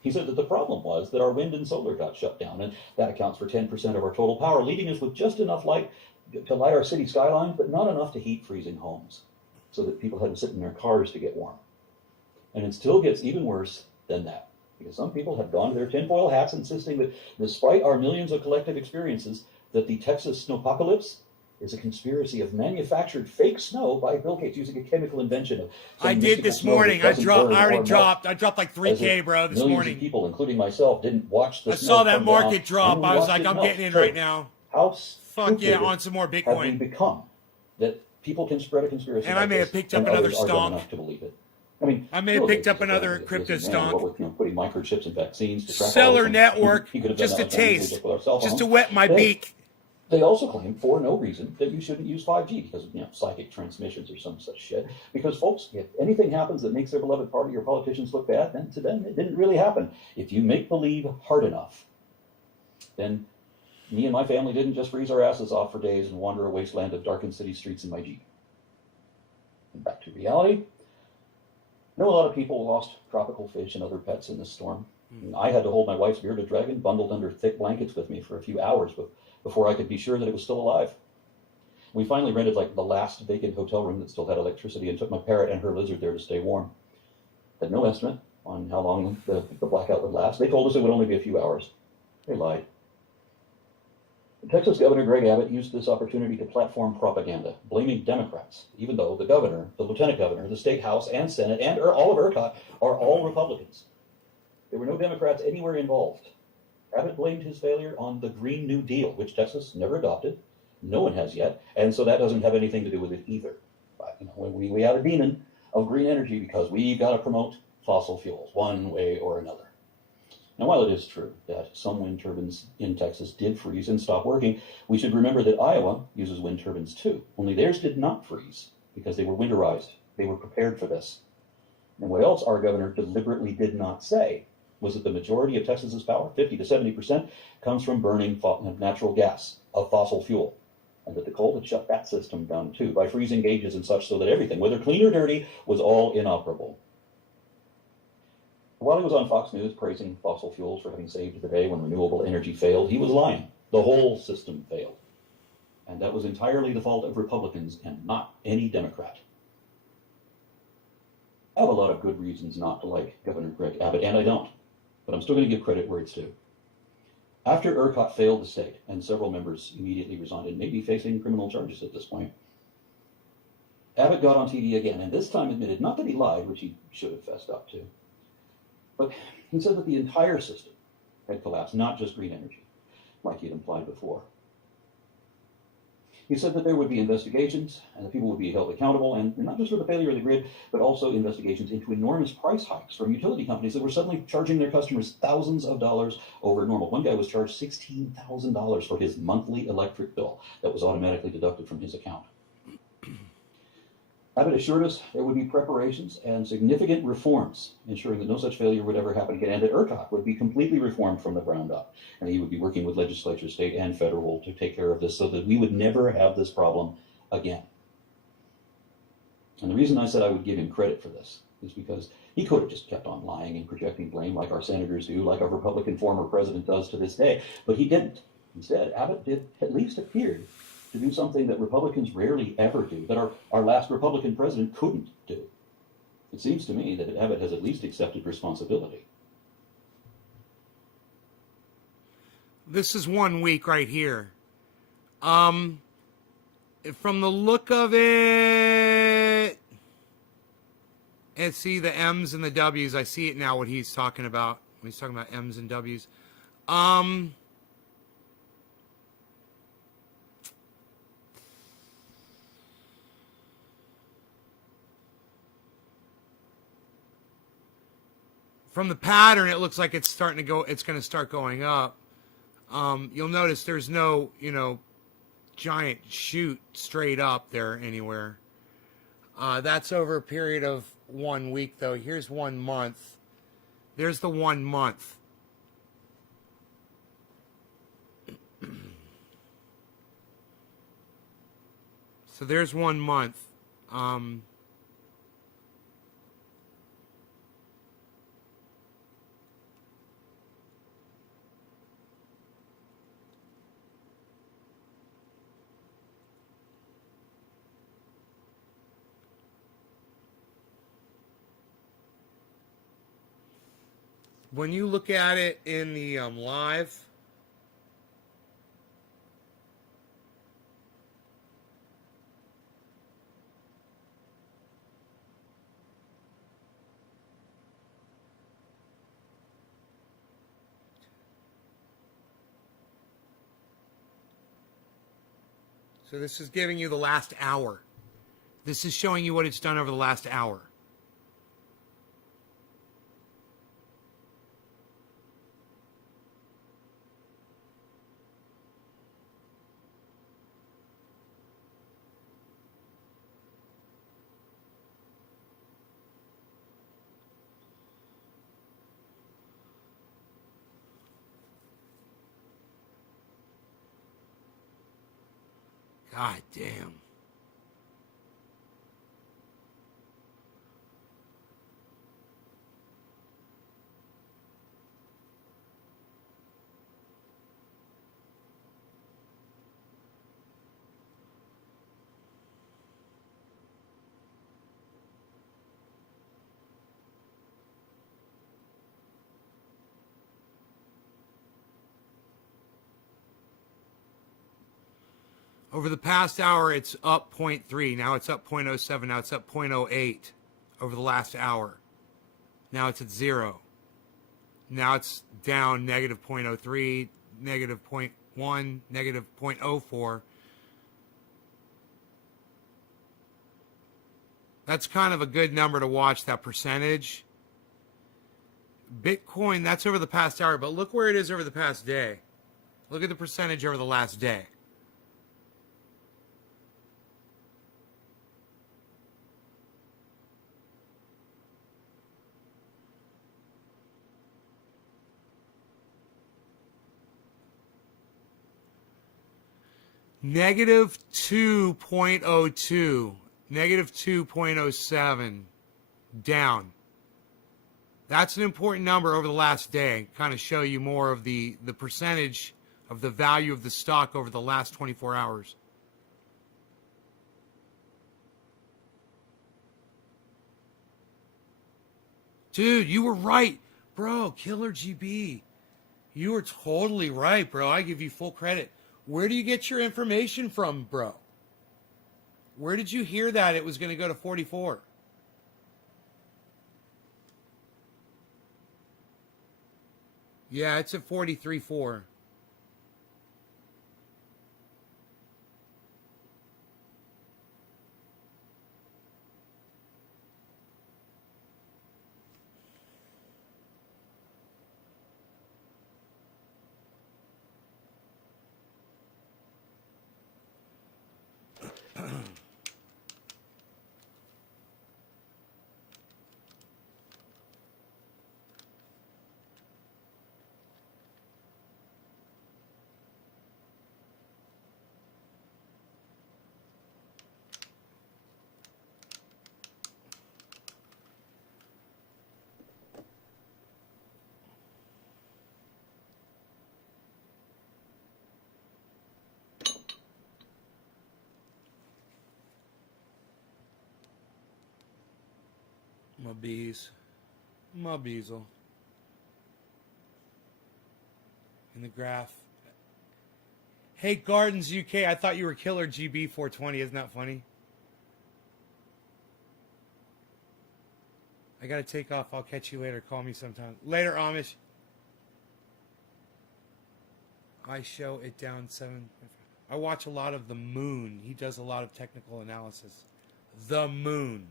He said that the problem was that our wind and solar got shut down, and that accounts for 10% of our total power, leaving us with just enough light to light our city skylines, but not enough to heat freezing homes, so that people had to sit in their cars to get warm. And it still gets even worse than that, because some people have gone to their tinfoil hats insisting that despite our millions of collective experiences, that the Texas snowpocalypse is a conspiracy of manufactured fake snow by Bill Gates using a chemical invention of some I did mystical this snow that morning. doesn't burn or melt, I dropped like 3K, bro, this millions morning. of people, including myself, didn't watch the I snow saw that come market down, drop. and we I was watched like, it I'm melt. getting in So right now. How Fuck yeah, stupid on some more have we Bitcoin. become that people can spread a conspiracy And like I may have this, picked up and another others are dumb stomp. enough to believe it. I mean, I may have Bill picked Gates up is a another president, crypto busy man, stomp. what with, putting microchips in vaccines to track all Seller of them. network, He could have done just a that more easily taste, with our cell just to phones. wet my They- beak. They also claim, for no reason, that you shouldn't use 5G because of psychic transmissions or some such shit. Because, folks, if anything happens that makes their beloved party or politicians look bad, then to them it didn't really happen. If you make believe hard enough, then me and my family didn't just freeze our asses off for days and wander a wasteland of darkened city streets in my Jeep. And back to reality. I know a lot of people lost tropical fish and other pets in this storm. I had to hold my wife's bearded dragon bundled under thick blankets with me for a few hours before I could be sure that it was still alive. We finally rented like the last vacant hotel room that still had electricity and took my parrot and her lizard there to stay warm. Had no estimate on how long the blackout would last. They told us it would only be a few hours. They lied. Texas Governor Greg Abbott used this opportunity to platform propaganda, blaming Democrats, even though the governor, the lieutenant governor, the state house and Senate, and all of ERCOT are all Republicans. There were no Democrats anywhere involved. Abbott blamed his failure on the Green New Deal, which Texas never adopted. No one has yet, and so that doesn't have anything to do with it either. But, we have a demon of green energy because we've got to promote fossil fuels one way or another. Now, while it is true that some wind turbines in Texas did freeze and stop working, we should remember that Iowa uses wind turbines too, only theirs did not freeze because they were winterized. They were prepared for this. And what else our governor deliberately did not say was that the majority of Texas's power, 50 to 70%, comes from burning natural gas, a fossil fuel. And that the cold had shut that system down too by freezing gauges and such so that everything, whether clean or dirty, was all inoperable. While he was on Fox News praising fossil fuels for having saved the day when renewable energy failed, he was lying. The whole system failed. And that was entirely the fault of Republicans and not any Democrat. I have a lot of good reasons not to like Governor Greg Abbott, and I don't. But I'm still going to give credit where it's due. After ERCOT failed the state, and several members immediately resigned and may be facing criminal charges at this point, Abbott got on TV again, and this time admitted not that he lied, which he should have fessed up to, But he said that the entire system had collapsed, not just green energy, like he'd implied before. He said that there would be investigations and that people would be held accountable, and not just for the failure of the grid, but also investigations into enormous price hikes from utility companies that were suddenly charging their customers thousands of dollars over normal. One guy was charged $16,000 for his monthly electric bill that was automatically deducted from his account. Abbott assured us there would be preparations and significant reforms, ensuring that no such failure would ever happen again, and that ERCOT would be completely reformed from the ground up. And he would be working with legislatures, state and federal, to take care of this so that we would never have this problem again. And the reason I said I would give him credit for this is because he could have just kept on lying and projecting blame like our senators do, like our Republican former president does to this day. But he didn't. Instead, Abbott did at least appear to do something that Republicans rarely ever do, that our last Republican president couldn't do. It seems to me that Abbott has at least accepted responsibility. This is 1 week right here. From the look of it, and see the M's and the W's. I see it now, what he's talking about. When he's talking about M's and W's. From the pattern, it looks like it's starting to go. It's going to start going up. You'll notice there's no, giant shoot straight up there anywhere. That's over a period of 1 week, though. Here's 1 month. There's the 1 month. So there's 1 month. When you look at it in the live, so this is giving you the last hour. This is showing you what it's done over the last hour. God damn. Over the past hour, it's up 0.3. Now it's up 0.07. Now it's up 0.08 over the last hour. Now it's at 0. Now it's down negative 0.03, negative 0.1, negative 0.04. That's kind of a good number to watch, that percentage. Bitcoin, that's over the past hour, but look where it is over the past day. Look at the percentage over the last day. Negative 2.02, negative 2.07, down. That's an important number over the last day. Kind of show you more of the percentage of the value of the stock over the last 24 hours. Dude, you were right. Bro, Killer GB. You were totally right, bro. I give you full credit. Where do you get your information from, bro? Where did you hear that it was going to go to 44? Yeah, it's at 43.4. My bees. My beesel. In the graph. Hey, Gardens UK, I thought you were Killer GB420. Isn't that funny? I gotta take off. I'll catch you later. Call me sometime. Later, Amish. I show it down 7. I watch a lot of The Moon. He does a lot of technical analysis. The Moon.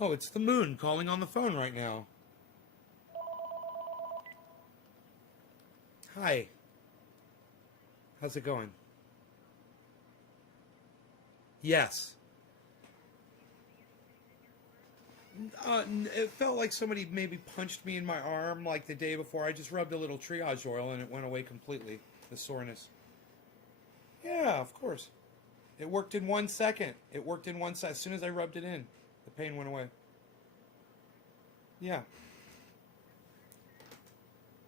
Oh, it's the Moon calling on the phone right now. Hi. How's it going? Yes. It felt like somebody maybe punched me in my arm like the day before. I just rubbed a little triage oil and it went away completely, the soreness. Yeah, of course. It worked in 1 second. It worked in 1 second. As soon as I rubbed it in, the pain went away. Yeah.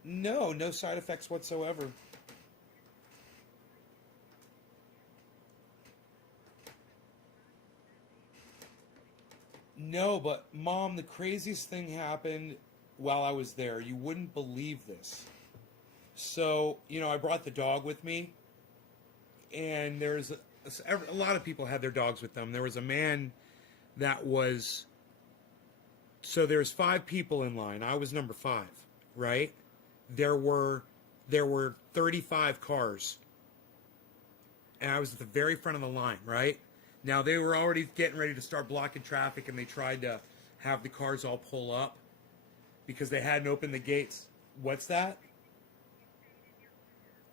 No side effects whatsoever. No, but Mom, the craziest thing happened while I was there. You wouldn't believe this. So, I brought the dog with me, and there's a lot of people had their dogs with them. There was a man that was, so there's 5 people in line. I was number 5, right? There were 35 cars, and I was at the very front of the line, right? Now, they were already getting ready to start blocking traffic, and they tried to have the cars all pull up because they hadn't opened the gates. What's that?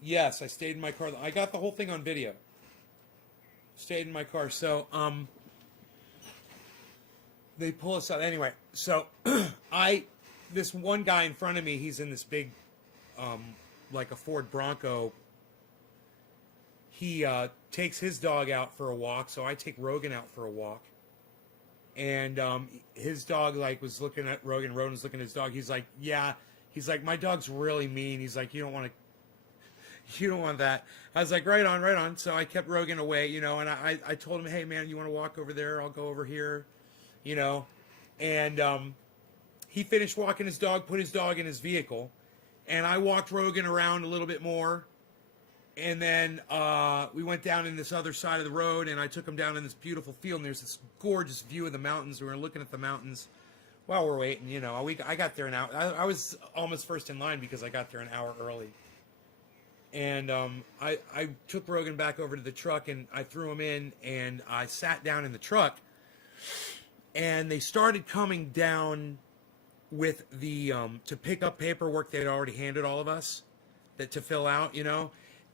Yes, I stayed in my car. I got the whole thing on video. Stayed in my car. So, they pull us out. Anyway, so this one guy in front of me, he's in this big, like a Ford Bronco. He takes his dog out for a walk, so I take Rogan out for a walk. And his dog was looking at Rogan. Rogan was looking at his dog. He's like, yeah. He's like, my dog's really mean. He's like, you don't want that. I was like, right on. So I kept Rogan away, and I told him, hey man, you want to walk over there? I'll go over here, And he finished walking his dog, put his dog in his vehicle, and I walked Rogan around a little bit more. And then we went down in this other side of the road, and I took him down in this beautiful field, and there's this gorgeous view of the mountains. We were looking at the mountains while we're waiting, I got there an hour. I was almost first in line because I got there an hour early. And I took Rogan back over to the truck, and I threw him in, and I sat down in the truck. And they started coming down with the to pick up paperwork they'd already handed all of us to fill out,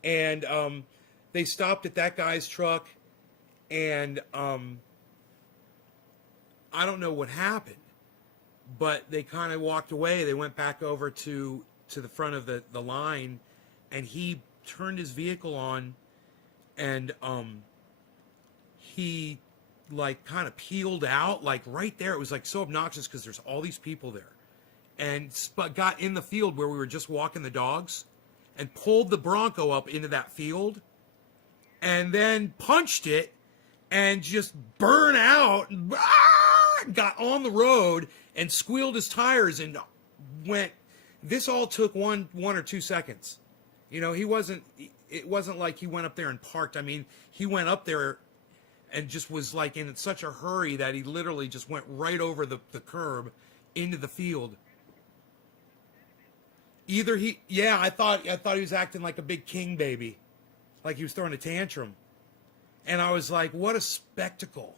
And they stopped at that guy's truck, and I don't know what happened, but they kind of walked away. They went back over to the front of the line, and he turned his vehicle on, and he kind of peeled out right there. It was so obnoxious because there's all these people there, and got in the field where we were just walking the dogs, and pulled the Bronco up into that field, and then punched it, and just burned out, and got on the road, and squealed his tires, and went. This all took one or 2 seconds. It wasn't like he went up there and parked. I mean, he went up there and just was in such a hurry that he literally just went right over the curb into the field. Either he, yeah, I thought he was acting like a big king baby, like he was throwing a tantrum, and I was like, what a spectacle!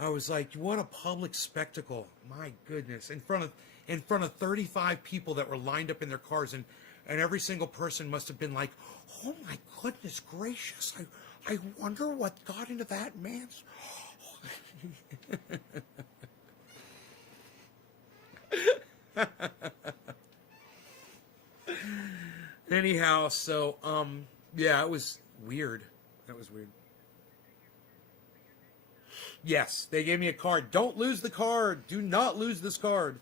I was like, what a public spectacle! My goodness, in front of 35 people that were lined up in their cars, and every single person must have been like, oh my goodness gracious! I wonder what got into that man's. Anyhow, so yeah, it was weird. That was weird. Yes, they gave me a card. Don't lose the card. Do not lose this card.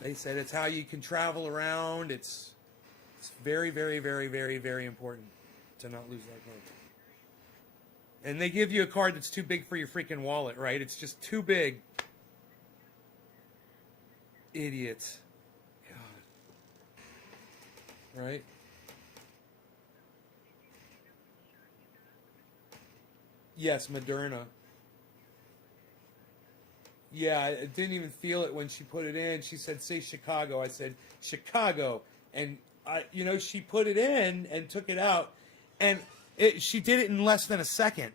They said it's how you can travel around. It's very, very, very, very, very important to not lose that card. And they give you a card that's too big for your freaking wallet, right? It's just too big. Idiots. God. Right? Yes, Moderna. Yeah, I didn't even feel it when she put it in. She said, say Chicago. I said, Chicago. And, she put it in and took it out. And she did it in less than a second.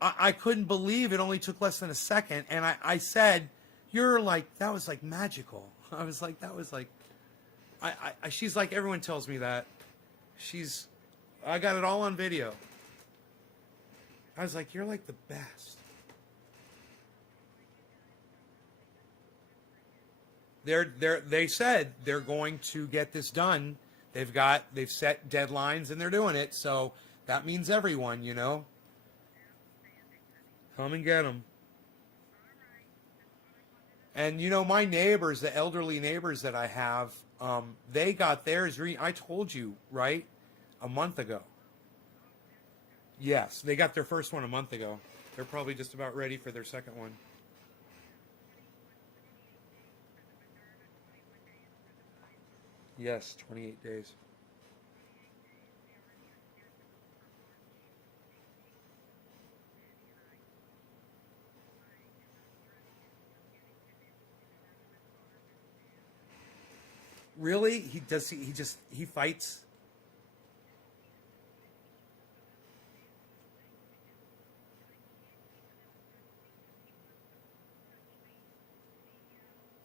I couldn't believe it only took less than a second. And I said, that was like magical. I was like, that was like, she's like, everyone tells me that. I got it all on video. I was like, you're like the best. They said they're going to get this done. They've set deadlines and they're doing it. So that means everyone, come and get them. And my neighbors, the elderly neighbors that I have, they got theirs. I told you, right? A month ago. Yes, they got their first one a month ago. They're probably just about ready for their second one. Yes, 28 days. Really? He fights?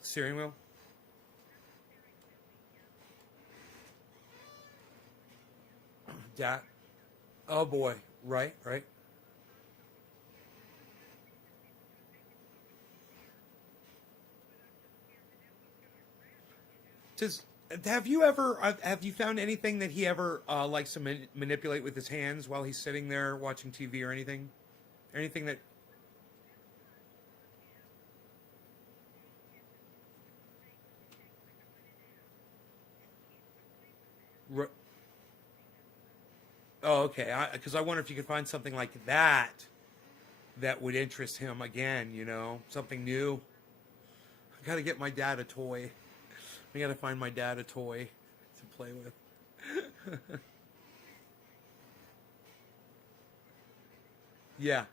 Steering wheel? Dad? Oh boy. Right. Have you found anything that he ever likes to manipulate with his hands while he's sitting there watching TV or anything? Anything that... Oh, okay. Because I wonder if you could find something like that would interest him again, something new. I got to get my dad a toy. I got to find my dad a toy to play with. Yeah.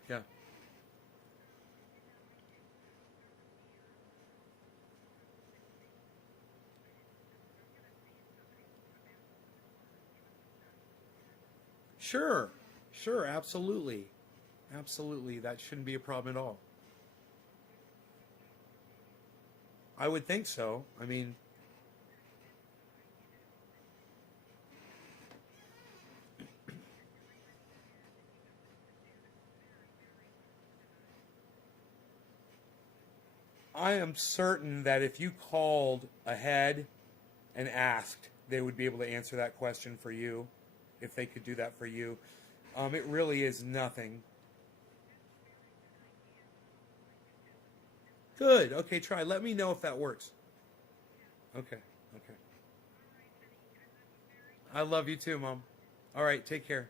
Sure, absolutely. Absolutely, that shouldn't be a problem at all. I would think so. I mean, I am certain that if you called ahead and asked, they would be able to answer that question for you, if they could do that for you. It really is nothing. Good. Okay, try. Let me know if that works. Okay. I love you too, Mom. All right, take care.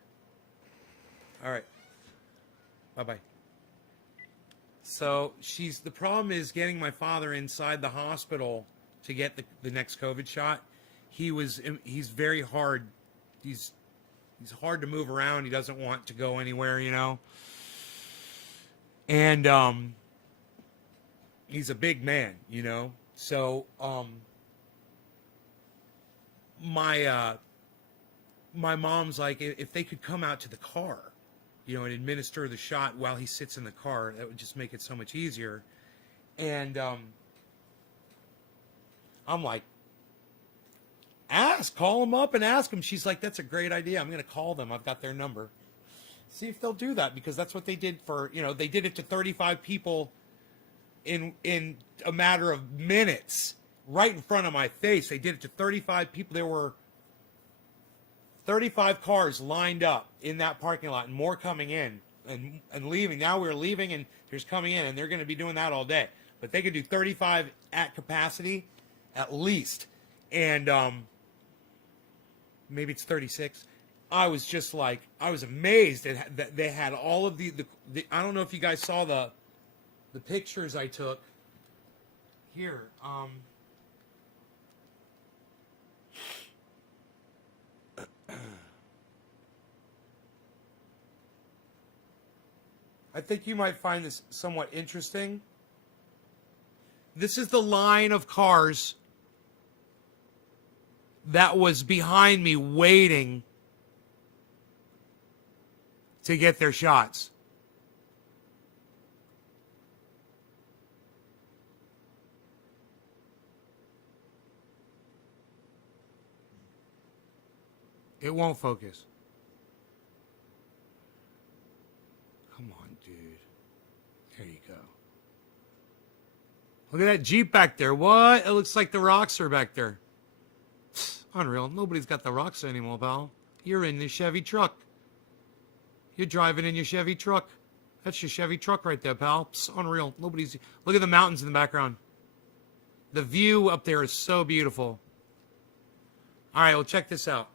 All right. Bye-bye. So the problem is getting my father inside the hospital to get the next COVID shot. He's very hard. He's hard to move around. He doesn't want to go anywhere, And he's a big man, So, my mom's like, if they could come out to the car, and administer the shot while he sits in the car, that would just make it so much easier. And I'm like, call them up and ask them. She's like, that's a great idea. I'm going to call them. I've got their number. See if they'll do that, because that's what they did for, they did it to 35 people in a matter of minutes, right in front of my face. They did it to 35 people. There were 35 cars lined up in that parking lot, and more coming in and leaving. Now we're leaving, and there's coming in, and they're going to be doing that all day. But they could do 35 at capacity, at least. And maybe it's 36. I was just like, I was amazed that they had all of the I don't know if you guys saw the pictures I took. Here, I think you might find this somewhat interesting. This is the line of cars that was behind me waiting to get their shots. It won't focus. Come on, dude. There you go. Look at that Jeep back there. What? It looks like the Roxor back there. Unreal. Nobody's got the Roxor anymore, pal. You're in the Chevy truck. You're driving in your Chevy truck. That's your Chevy truck right there, pal. Psst, unreal. Nobody's... Look at the mountains in the background. The view up there is so beautiful. All right, well, check this out.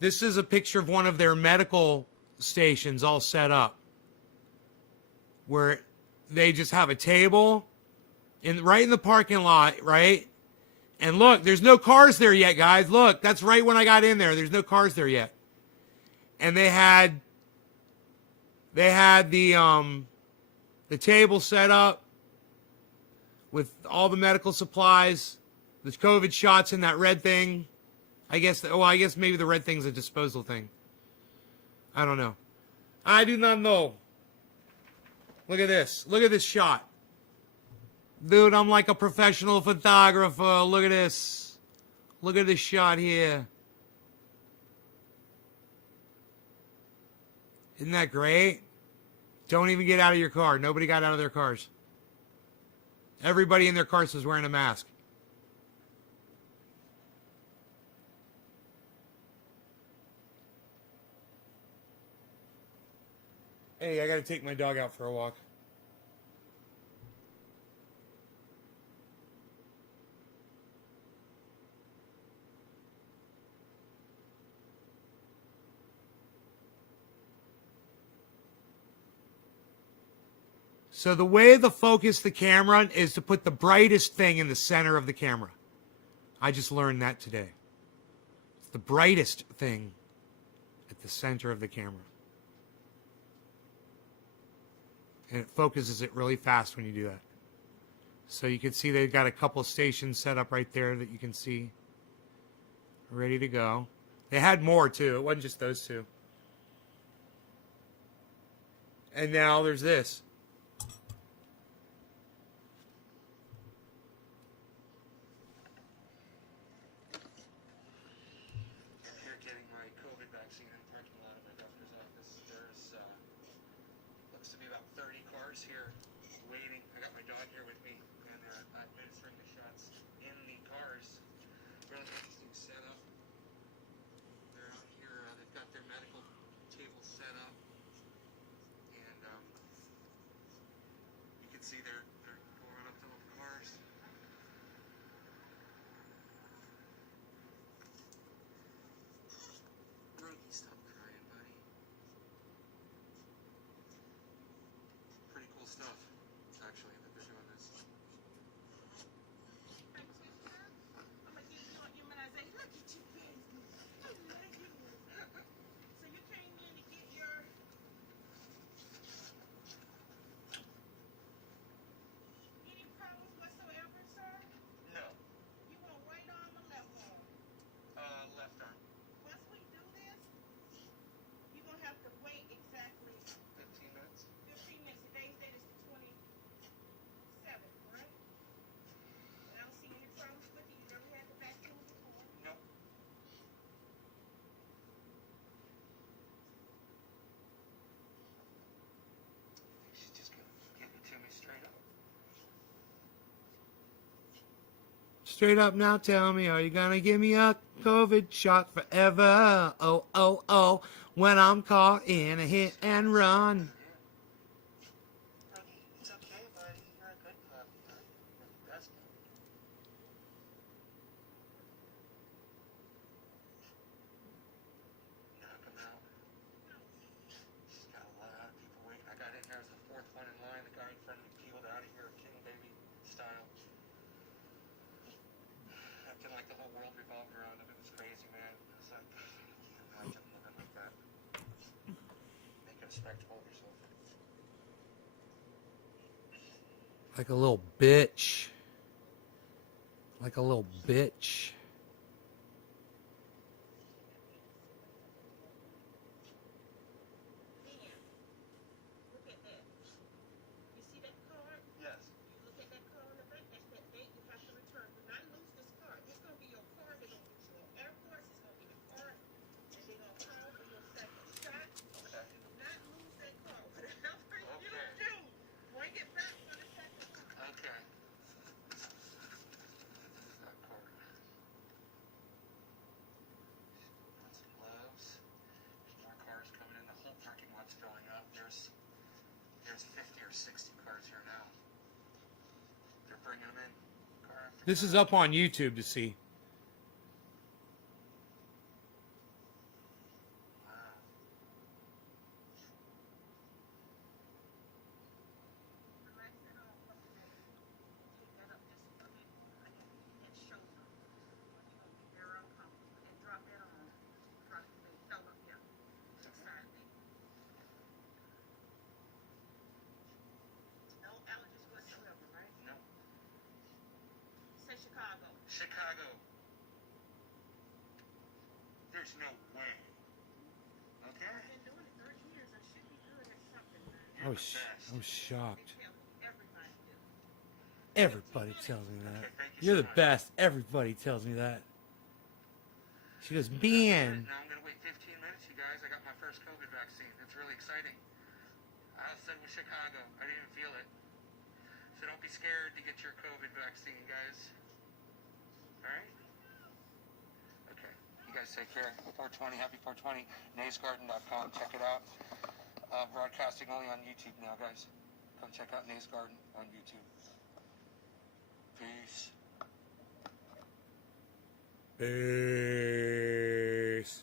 This is a picture of one of their medical stations all set up, where they just have a table right in the parking lot, right? And look, there's no cars there yet, guys. Look, that's right when I got in there. There's no cars there yet. And they had the table set up with all the medical supplies, the COVID shots in that red thing. I guess maybe the red thing's a disposal thing. I don't know. I do not know. Look at this. Look at this shot. Dude, I'm like a professional photographer. Look at this. Look at this shot here. Isn't that great? Don't even get out of your car. Nobody got out of their cars. Everybody in their cars was wearing a mask. Hey, I gotta take my dog out for a walk. So the way to focus the camera is to put the brightest thing in the center of the camera. I just learned that today. It's the brightest thing at the center of the camera. And it focuses it really fast when you do that. So you can see they've got a couple stations set up right there that you can see. Ready to go. They had more too. It wasn't just those two. And now there's this. Here getting my COVID vaccine in the parking lot of my doctor's office. There's looks to be about 30 cars here waiting. I got my dog here with me, and administering the shots in the cars. Really interesting setup. They're out here. They've got their medical table set up, and you can see they're going up to all the cars. Brody, stop crying, buddy. Pretty cool stuff, actually, that they're doing this. Straight up now, tell me, are you gonna give me a COVID shot forever? Oh, oh, oh, when I'm caught in a hit and run. It's okay, buddy. You're a good pup. You're the best pup. Knock him out. She's got a lot of people waiting. I got in here as the fourth one in line. The guy in front of me peeled out of here, king baby style. Acting like the whole world revolved around him. It was crazy, man. It was like, I can't imagine living like that. Making a spectacle of yourself. Like a little bitch. Like a little bitch. Look at that. You see that card? Yes. You look at that card on the back, that's that date you have to return. Do not lose this card. This is going to be your card. They're going to get you on airports. It's going to be the card. And they're going to call for your second shot. Okay. Do not lose that card. Whatever you Okay. do, bring it back for the second shot. Okay. That card. Got some gloves. There's more cars coming in. The whole parking lot's filling up. There's 50 or 60 cars here now. They're bringing them in. Car after This car. is up on YouTube to see. Wow. Relax it off. Take that up just a little bit more. And shoulder. You're going to be very uncomfortable. And drop that on. Drop your leg. No, look here. Inside there. No allergies whatsoever, right? No. Say Chicago. Chicago. There's no way. Okay. I've been doing it 30 years. I should be good at something, man. I was shocked. Be careful. Everybody do. Everybody tells me that. Okay, thank you You're so the much. best. Everybody tells me that. She goes, man. Now I'm going to wait 15 minutes, you guys. I got my first COVID vaccine. It's really exciting. I said with Chicago. I didn't even feel it. So don't be scared to get your COVID vaccine, guys. All right? Okay. You guys take care. 420, happy 420. NaysGarden.com. Check it out. Broadcasting only on YouTube now, guys. Come check out Nays Garden on YouTube. Peace. Peace.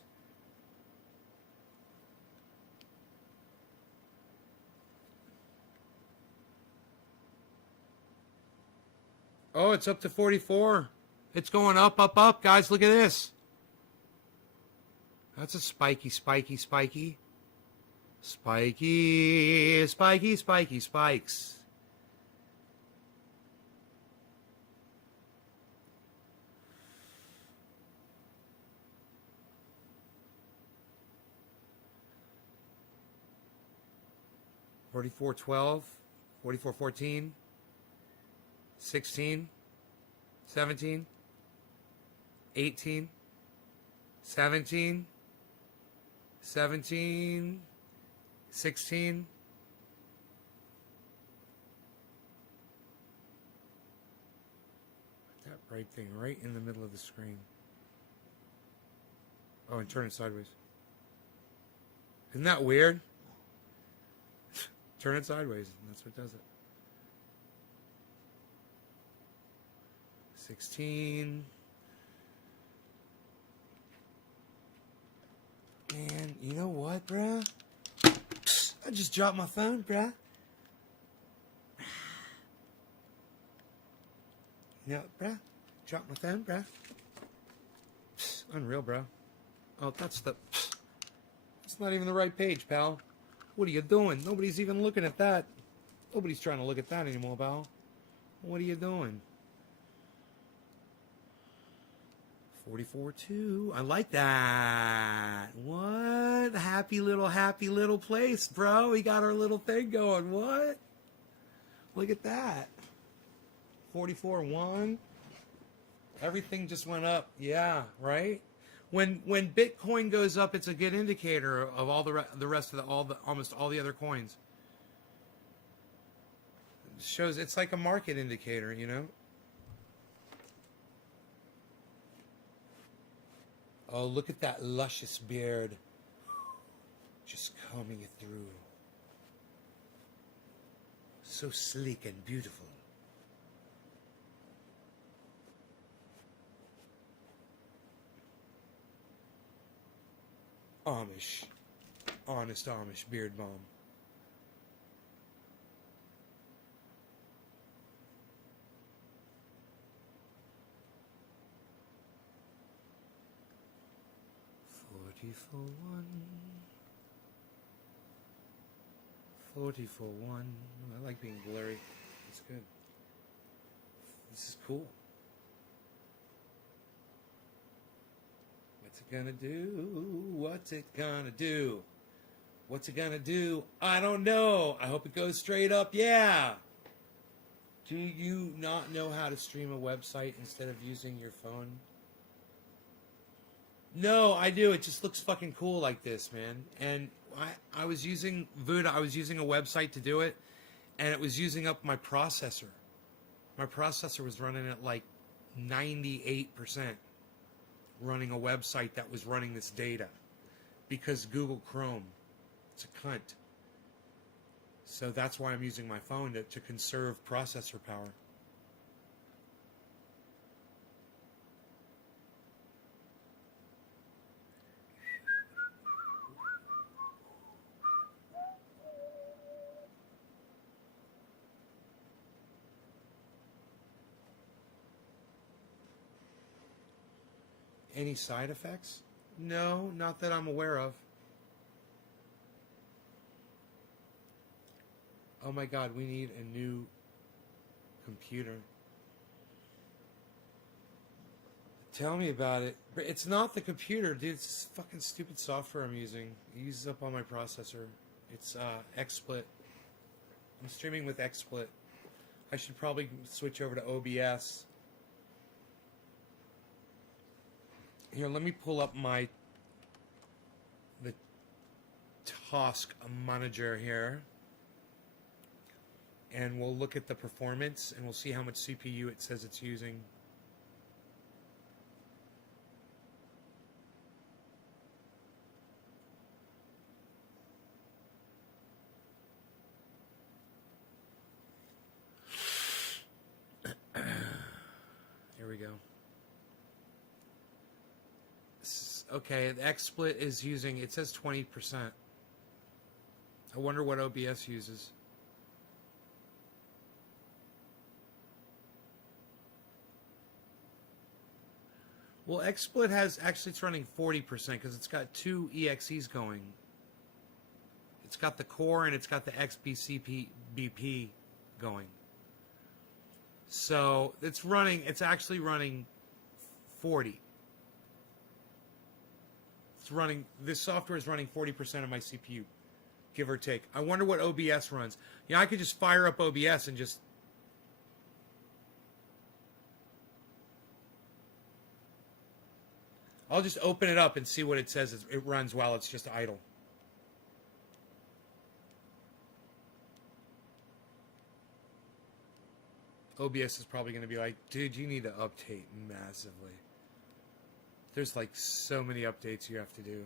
Oh, it's up to 44. It's going up, up, up. Guys, look at this. That's a spiky, spiky, spiky. Spiky, spiky, spiky, spikes. $44.12, $44.14, 16, 17, 18, 17, 17, 16. Put that bright thing right in the middle of the screen. Oh, and turn it sideways. Isn't that weird? Turn it sideways, and that's what does it. 16. Man, you know what, bruh? I just dropped my phone, bruh. You know, bruh? Dropped my phone, bruh. Unreal, bro. Oh, that's not even the right page, pal. What are you doing? Nobody's even looking at that. Nobody's trying to look at that anymore, pal. What are you doing? 44.2. I like that. What? Happy little place, bro. We got our little thing going. What? Look at that. 44.1. Everything just went up. Yeah, right? When Bitcoin goes up, it's a good indicator of all the rest of almost all the other coins. It shows it's like a market indicator, you know. Oh, look at that luscious beard. Just combing it through. So sleek and beautiful. Amish. Honest Amish beard balm. For one. 40 for one. I like being blurry. It's good. This is cool. What's it gonna do? What's it gonna do? What's it gonna do? I don't know. I hope it goes straight up. Yeah. Do you not know how to stream a website instead of using your phone? No, I do. It just looks fucking cool like this, man. And I was using Voodoo. I was using a website to do it, and it was using up my processor. My processor was running at like 98%, running a website that was running this data, because Google Chrome, it's a cunt. So that's why I'm using my phone to conserve processor power. Any side effects? No, not that I'm aware of. Oh my god, we need a new computer. Tell me about it. But it's not the computer, dude. It's fucking stupid software I'm using. It uses up all my processor. It's XSplit. I'm streaming with XSplit. I should probably switch over to OBS. Here, let me pull up the task manager here. And we'll look at the performance and we'll see how much CPU it says it's using. Here we go. Okay, the XSplit is using, it says 20%. I wonder what OBS uses. Well, XSplit has, actually it's running 40% because it's got two EXEs going. It's got the core and it's got the XBCP going. So it's actually running 40. This software is running 40% of my CPU, give or take. I wonder what OBS runs. Yeah, I could just fire up OBS and just... I'll just open it up and see what it says it runs while it's just idle. OBS is probably going to be like, dude, you need to update massively. There's like so many updates you have to do.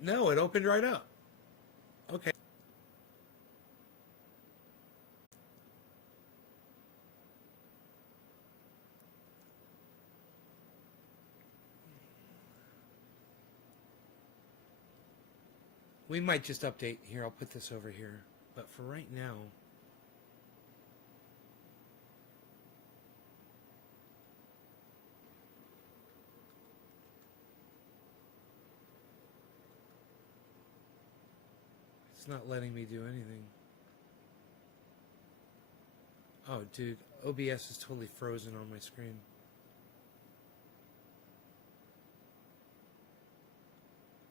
No, it opened right up. Okay. We might just update here. I'll put this over here. But for right now... It's not letting me do anything. Oh, dude. OBS is totally frozen on my screen.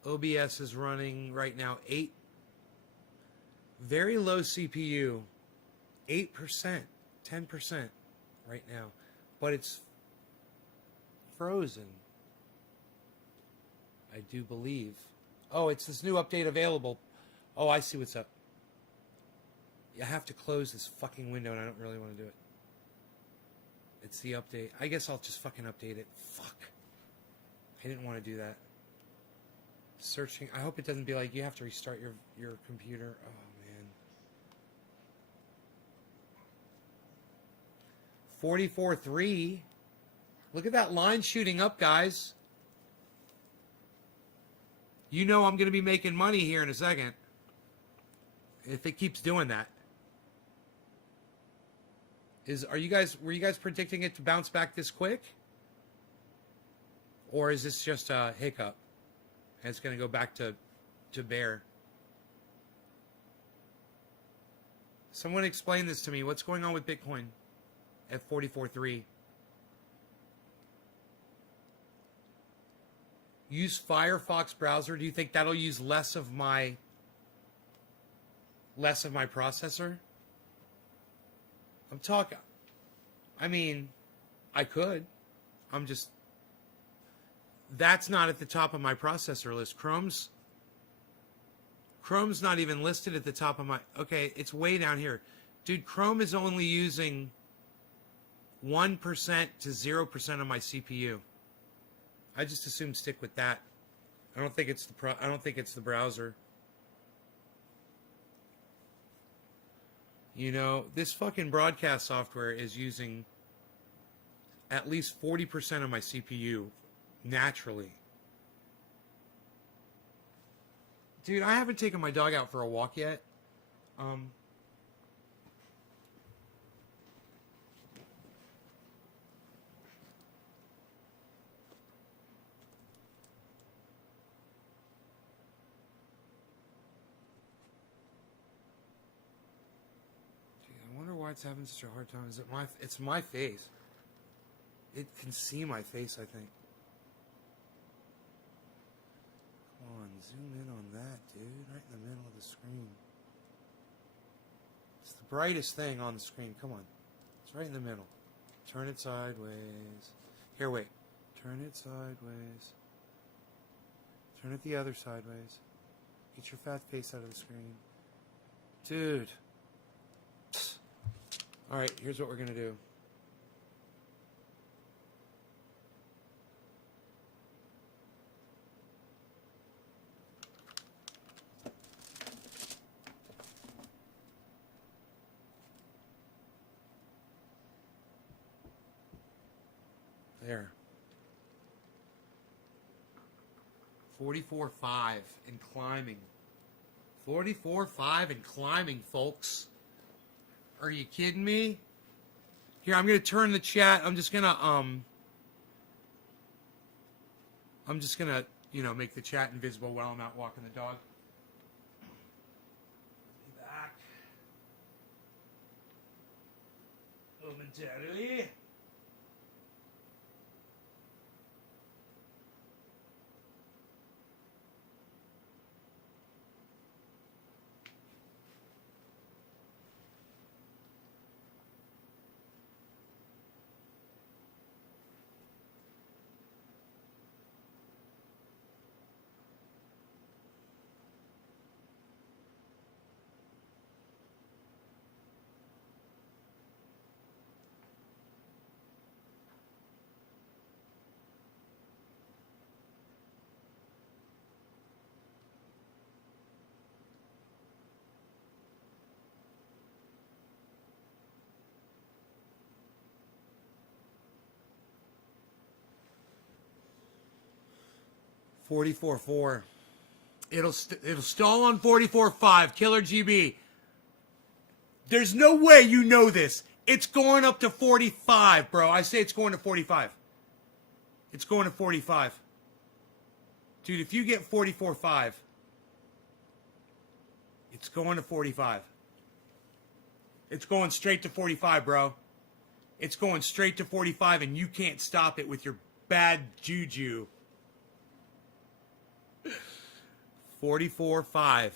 OBS is running right now 8. Very low CPU. 8%. 10% right now. But it's frozen. I do believe. Oh, it's this new update available. Oh, I see what's up. I have to close this fucking window and I don't really want to do it. It's the update. I guess I'll just fucking update it. Fuck. I didn't want to do that. Searching. I hope it doesn't be like you have to restart your computer. Oh, man. 44.3. Look at that line shooting up, guys. You know I'm going to be making money here in a second. If it keeps doing that. Were you guys predicting it to bounce back this quick? Or is this just a hiccup? And it's going to go back to bear. Someone explain this to me. What's going on with Bitcoin at 44.3? Use Firefox browser. Do you think that'll use less of my processor? I'm talking. I mean, I could. That's not at the top of my processor list. Chrome's not even listed at the top of my... Okay, it's way down here. Dude, Chrome is only using 1% to 0% of my CPU. I just assume stick with that. I don't think it's the browser. You know, this fucking broadcast software is using at least 40% of my CPU naturally. Dude, I haven't taken my dog out for a walk yet. I wonder why it's having such a hard time. It's my face. It can see my face, I think. Come on, zoom in on that, dude. Right in the middle of the screen. It's the brightest thing on the screen. Come on. It's right in the middle. Turn it sideways. Here, wait. Turn it sideways. Turn it the other sideways. Get your fat face out of the screen. Dude. Alright, here's what we're going to do. There. 44.5 and climbing. 44.5 and climbing, folks. Are you kidding me? Here, I'm going to turn the chat. I'm just going to, you know, make the chat invisible while I'm out walking the dog. Be back. Momentarily. $44.4. It'll stall on 44.5. Killer GB. There's no way you know this. It's going up to 45, bro. I say it's going to 45. It's going to 45. Dude, if you get 44.5, it's going to 45. It's going straight to 45, bro. It's going straight to 45, and you can't stop it with your bad juju. 44.5.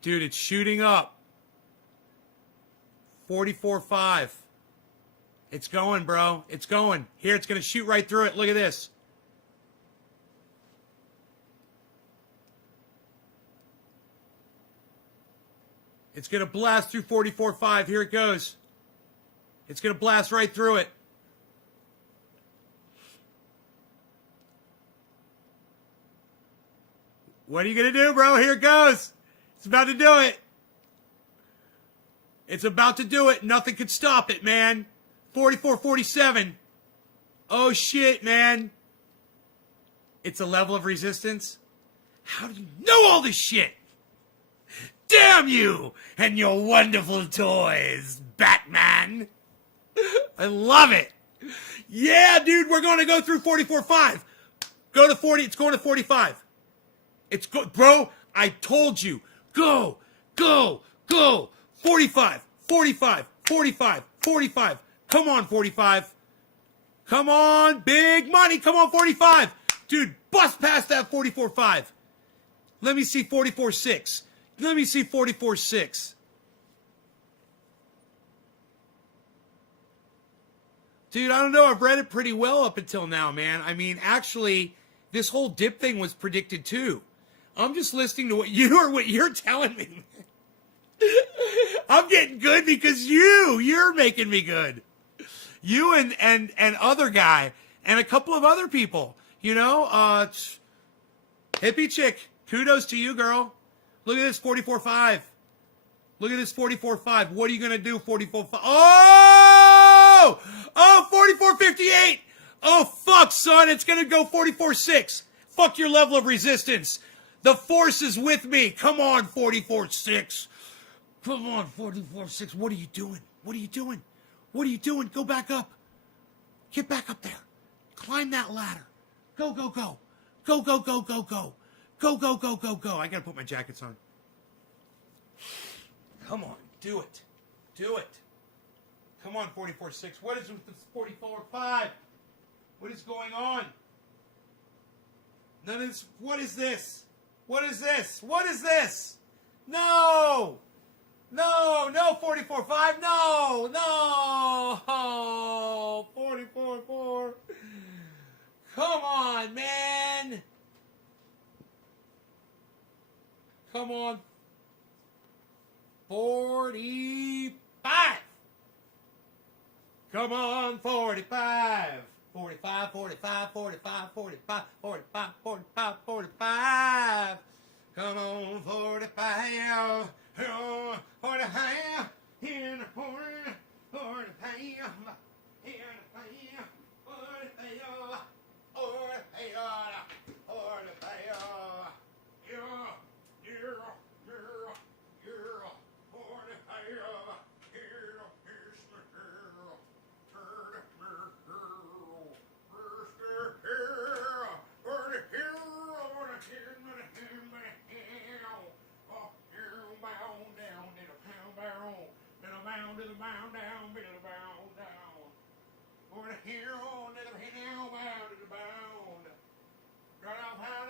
Dude, it's shooting up. 44.5. It's going, bro. It's going. Here, it's going to shoot right through it. Look at this. It's going to blast through 44.5. Here it goes. It's going to blast right through it. What are you going to do, bro? Here it goes. It's about to do it. It's about to do it. Nothing could stop it, man. 44.47. Oh, shit, man. It's a level of resistance. How do you know all this shit? Damn you and your wonderful toys, Batman. I love it. Yeah, dude, we're going to go through 44.5. Go to 40. It's going to 45. It's go, bro, I told you. Go, go, go. 45, 45, 45, 45. Come on, 45. Come on, big money. Come on, 45. Dude, bust past that 44.5. Let me see 44.6. Let me see 44.6. Dude, I don't know. I've read it pretty well up until now, man. I mean, actually, this whole dip thing was predicted too. I'm just listening to what you're telling me. I'm getting good because you're making me good. You and other guy and a couple of other people, you know, hippie chick. Kudos to you, girl. Look at this 44.5. Look at this 44.5. What are you going to do, 44.5? Oh! Oh, 44.58. Oh, fuck, son. It's going to go 44.6. Fuck your level of resistance. The force is with me. Come on, 44.6. Come on, 44.6. What are you doing? What are you doing? What are you doing? Go back up. Get back up there. Climb that ladder. Go, go, go. Go, go, go, go, go. Go, go, go, go, go. I gotta put my jackets on. Come on, do it. Do it. Come on, 44.6. What is with this 44.5? What is going on? None of this. What is this? What is this? What is this? No! No, no, 44.5. No, no. 44.4. Come on, man. Come on. 45. Come on, 45. 45, 45, 45, 45, 45, 45, 45. Come on, 45. 45. In 45. 45. Hero, little hero, bound to the bound. Right off how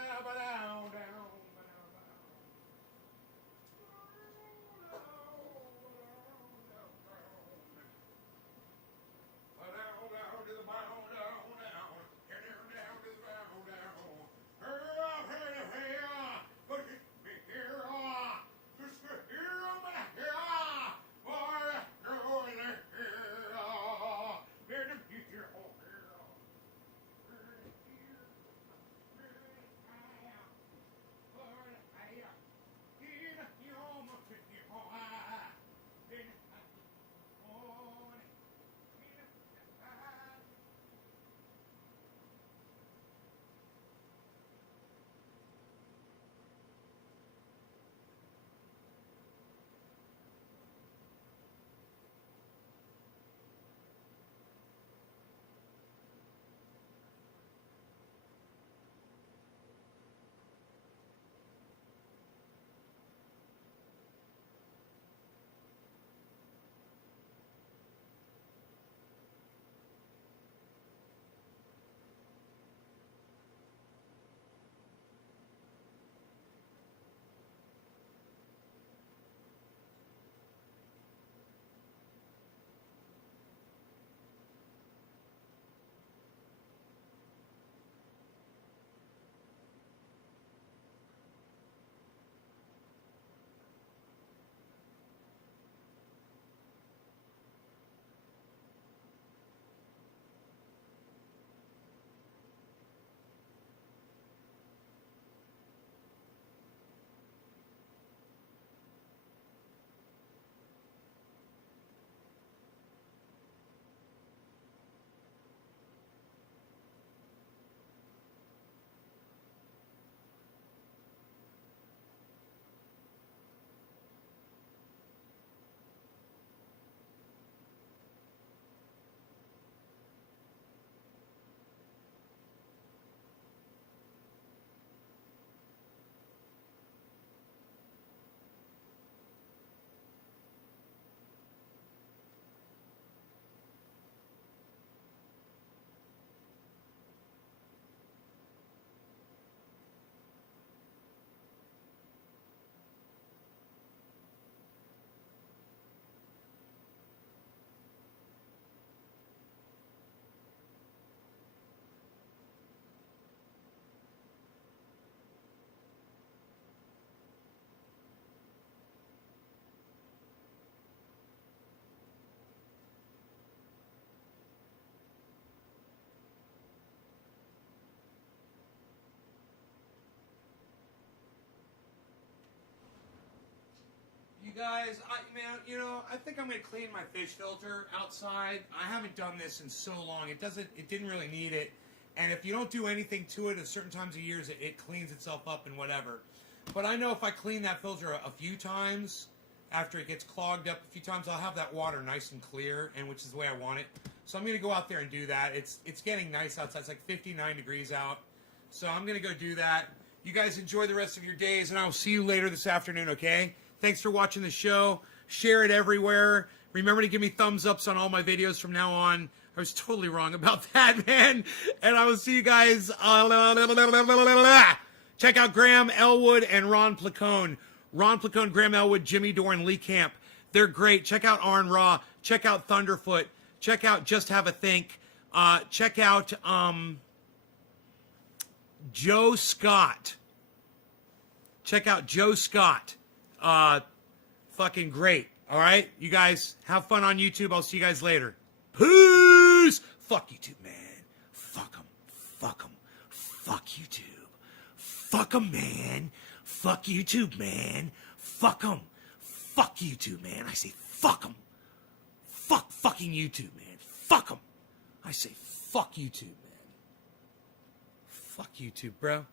guys, I think I'm gonna clean my fish filter outside. I haven't done this in so long. It didn't really need it. And if you don't do anything to it at certain times of years, it cleans itself up and whatever. But I know if I clean that filter a few times, after it gets clogged up a few times, I'll have that water nice and clear, and which is the way I want it. So I'm gonna go out there and do that. It's getting nice outside. It's like 59 degrees out. So I'm gonna go do that. You guys enjoy the rest of your days, and I will see you later this afternoon, okay? Thanks for watching the show. Share it everywhere. Remember to give me thumbs ups on all my videos from now on. I was totally wrong about that, man. And I will see you guys. Check out Graham Elwood and Ron Placone. Ron Placone, Graham Elwood, Jimmy Dorn, Lee Camp. They're great. Check out Arn Raw. Check out Thunderfoot. Check out Just Have a Think. Check out Joe Scott. Check out Joe Scott. Fucking great. All right? You guys have fun on YouTube. I'll see you guys later. Peace! Fuck YouTube, man. Fuck them. Fuck them. Fuck YouTube. Fuck them, man. Fuck YouTube, man. Fuck them. Fuck YouTube, man. I say fuck them. Fuck fucking YouTube, man. Fuck them. I say fuck YouTube, man. Fuck YouTube, bro. You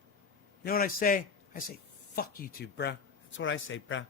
know what I say? I say fuck YouTube, bro. That's what I say, bro.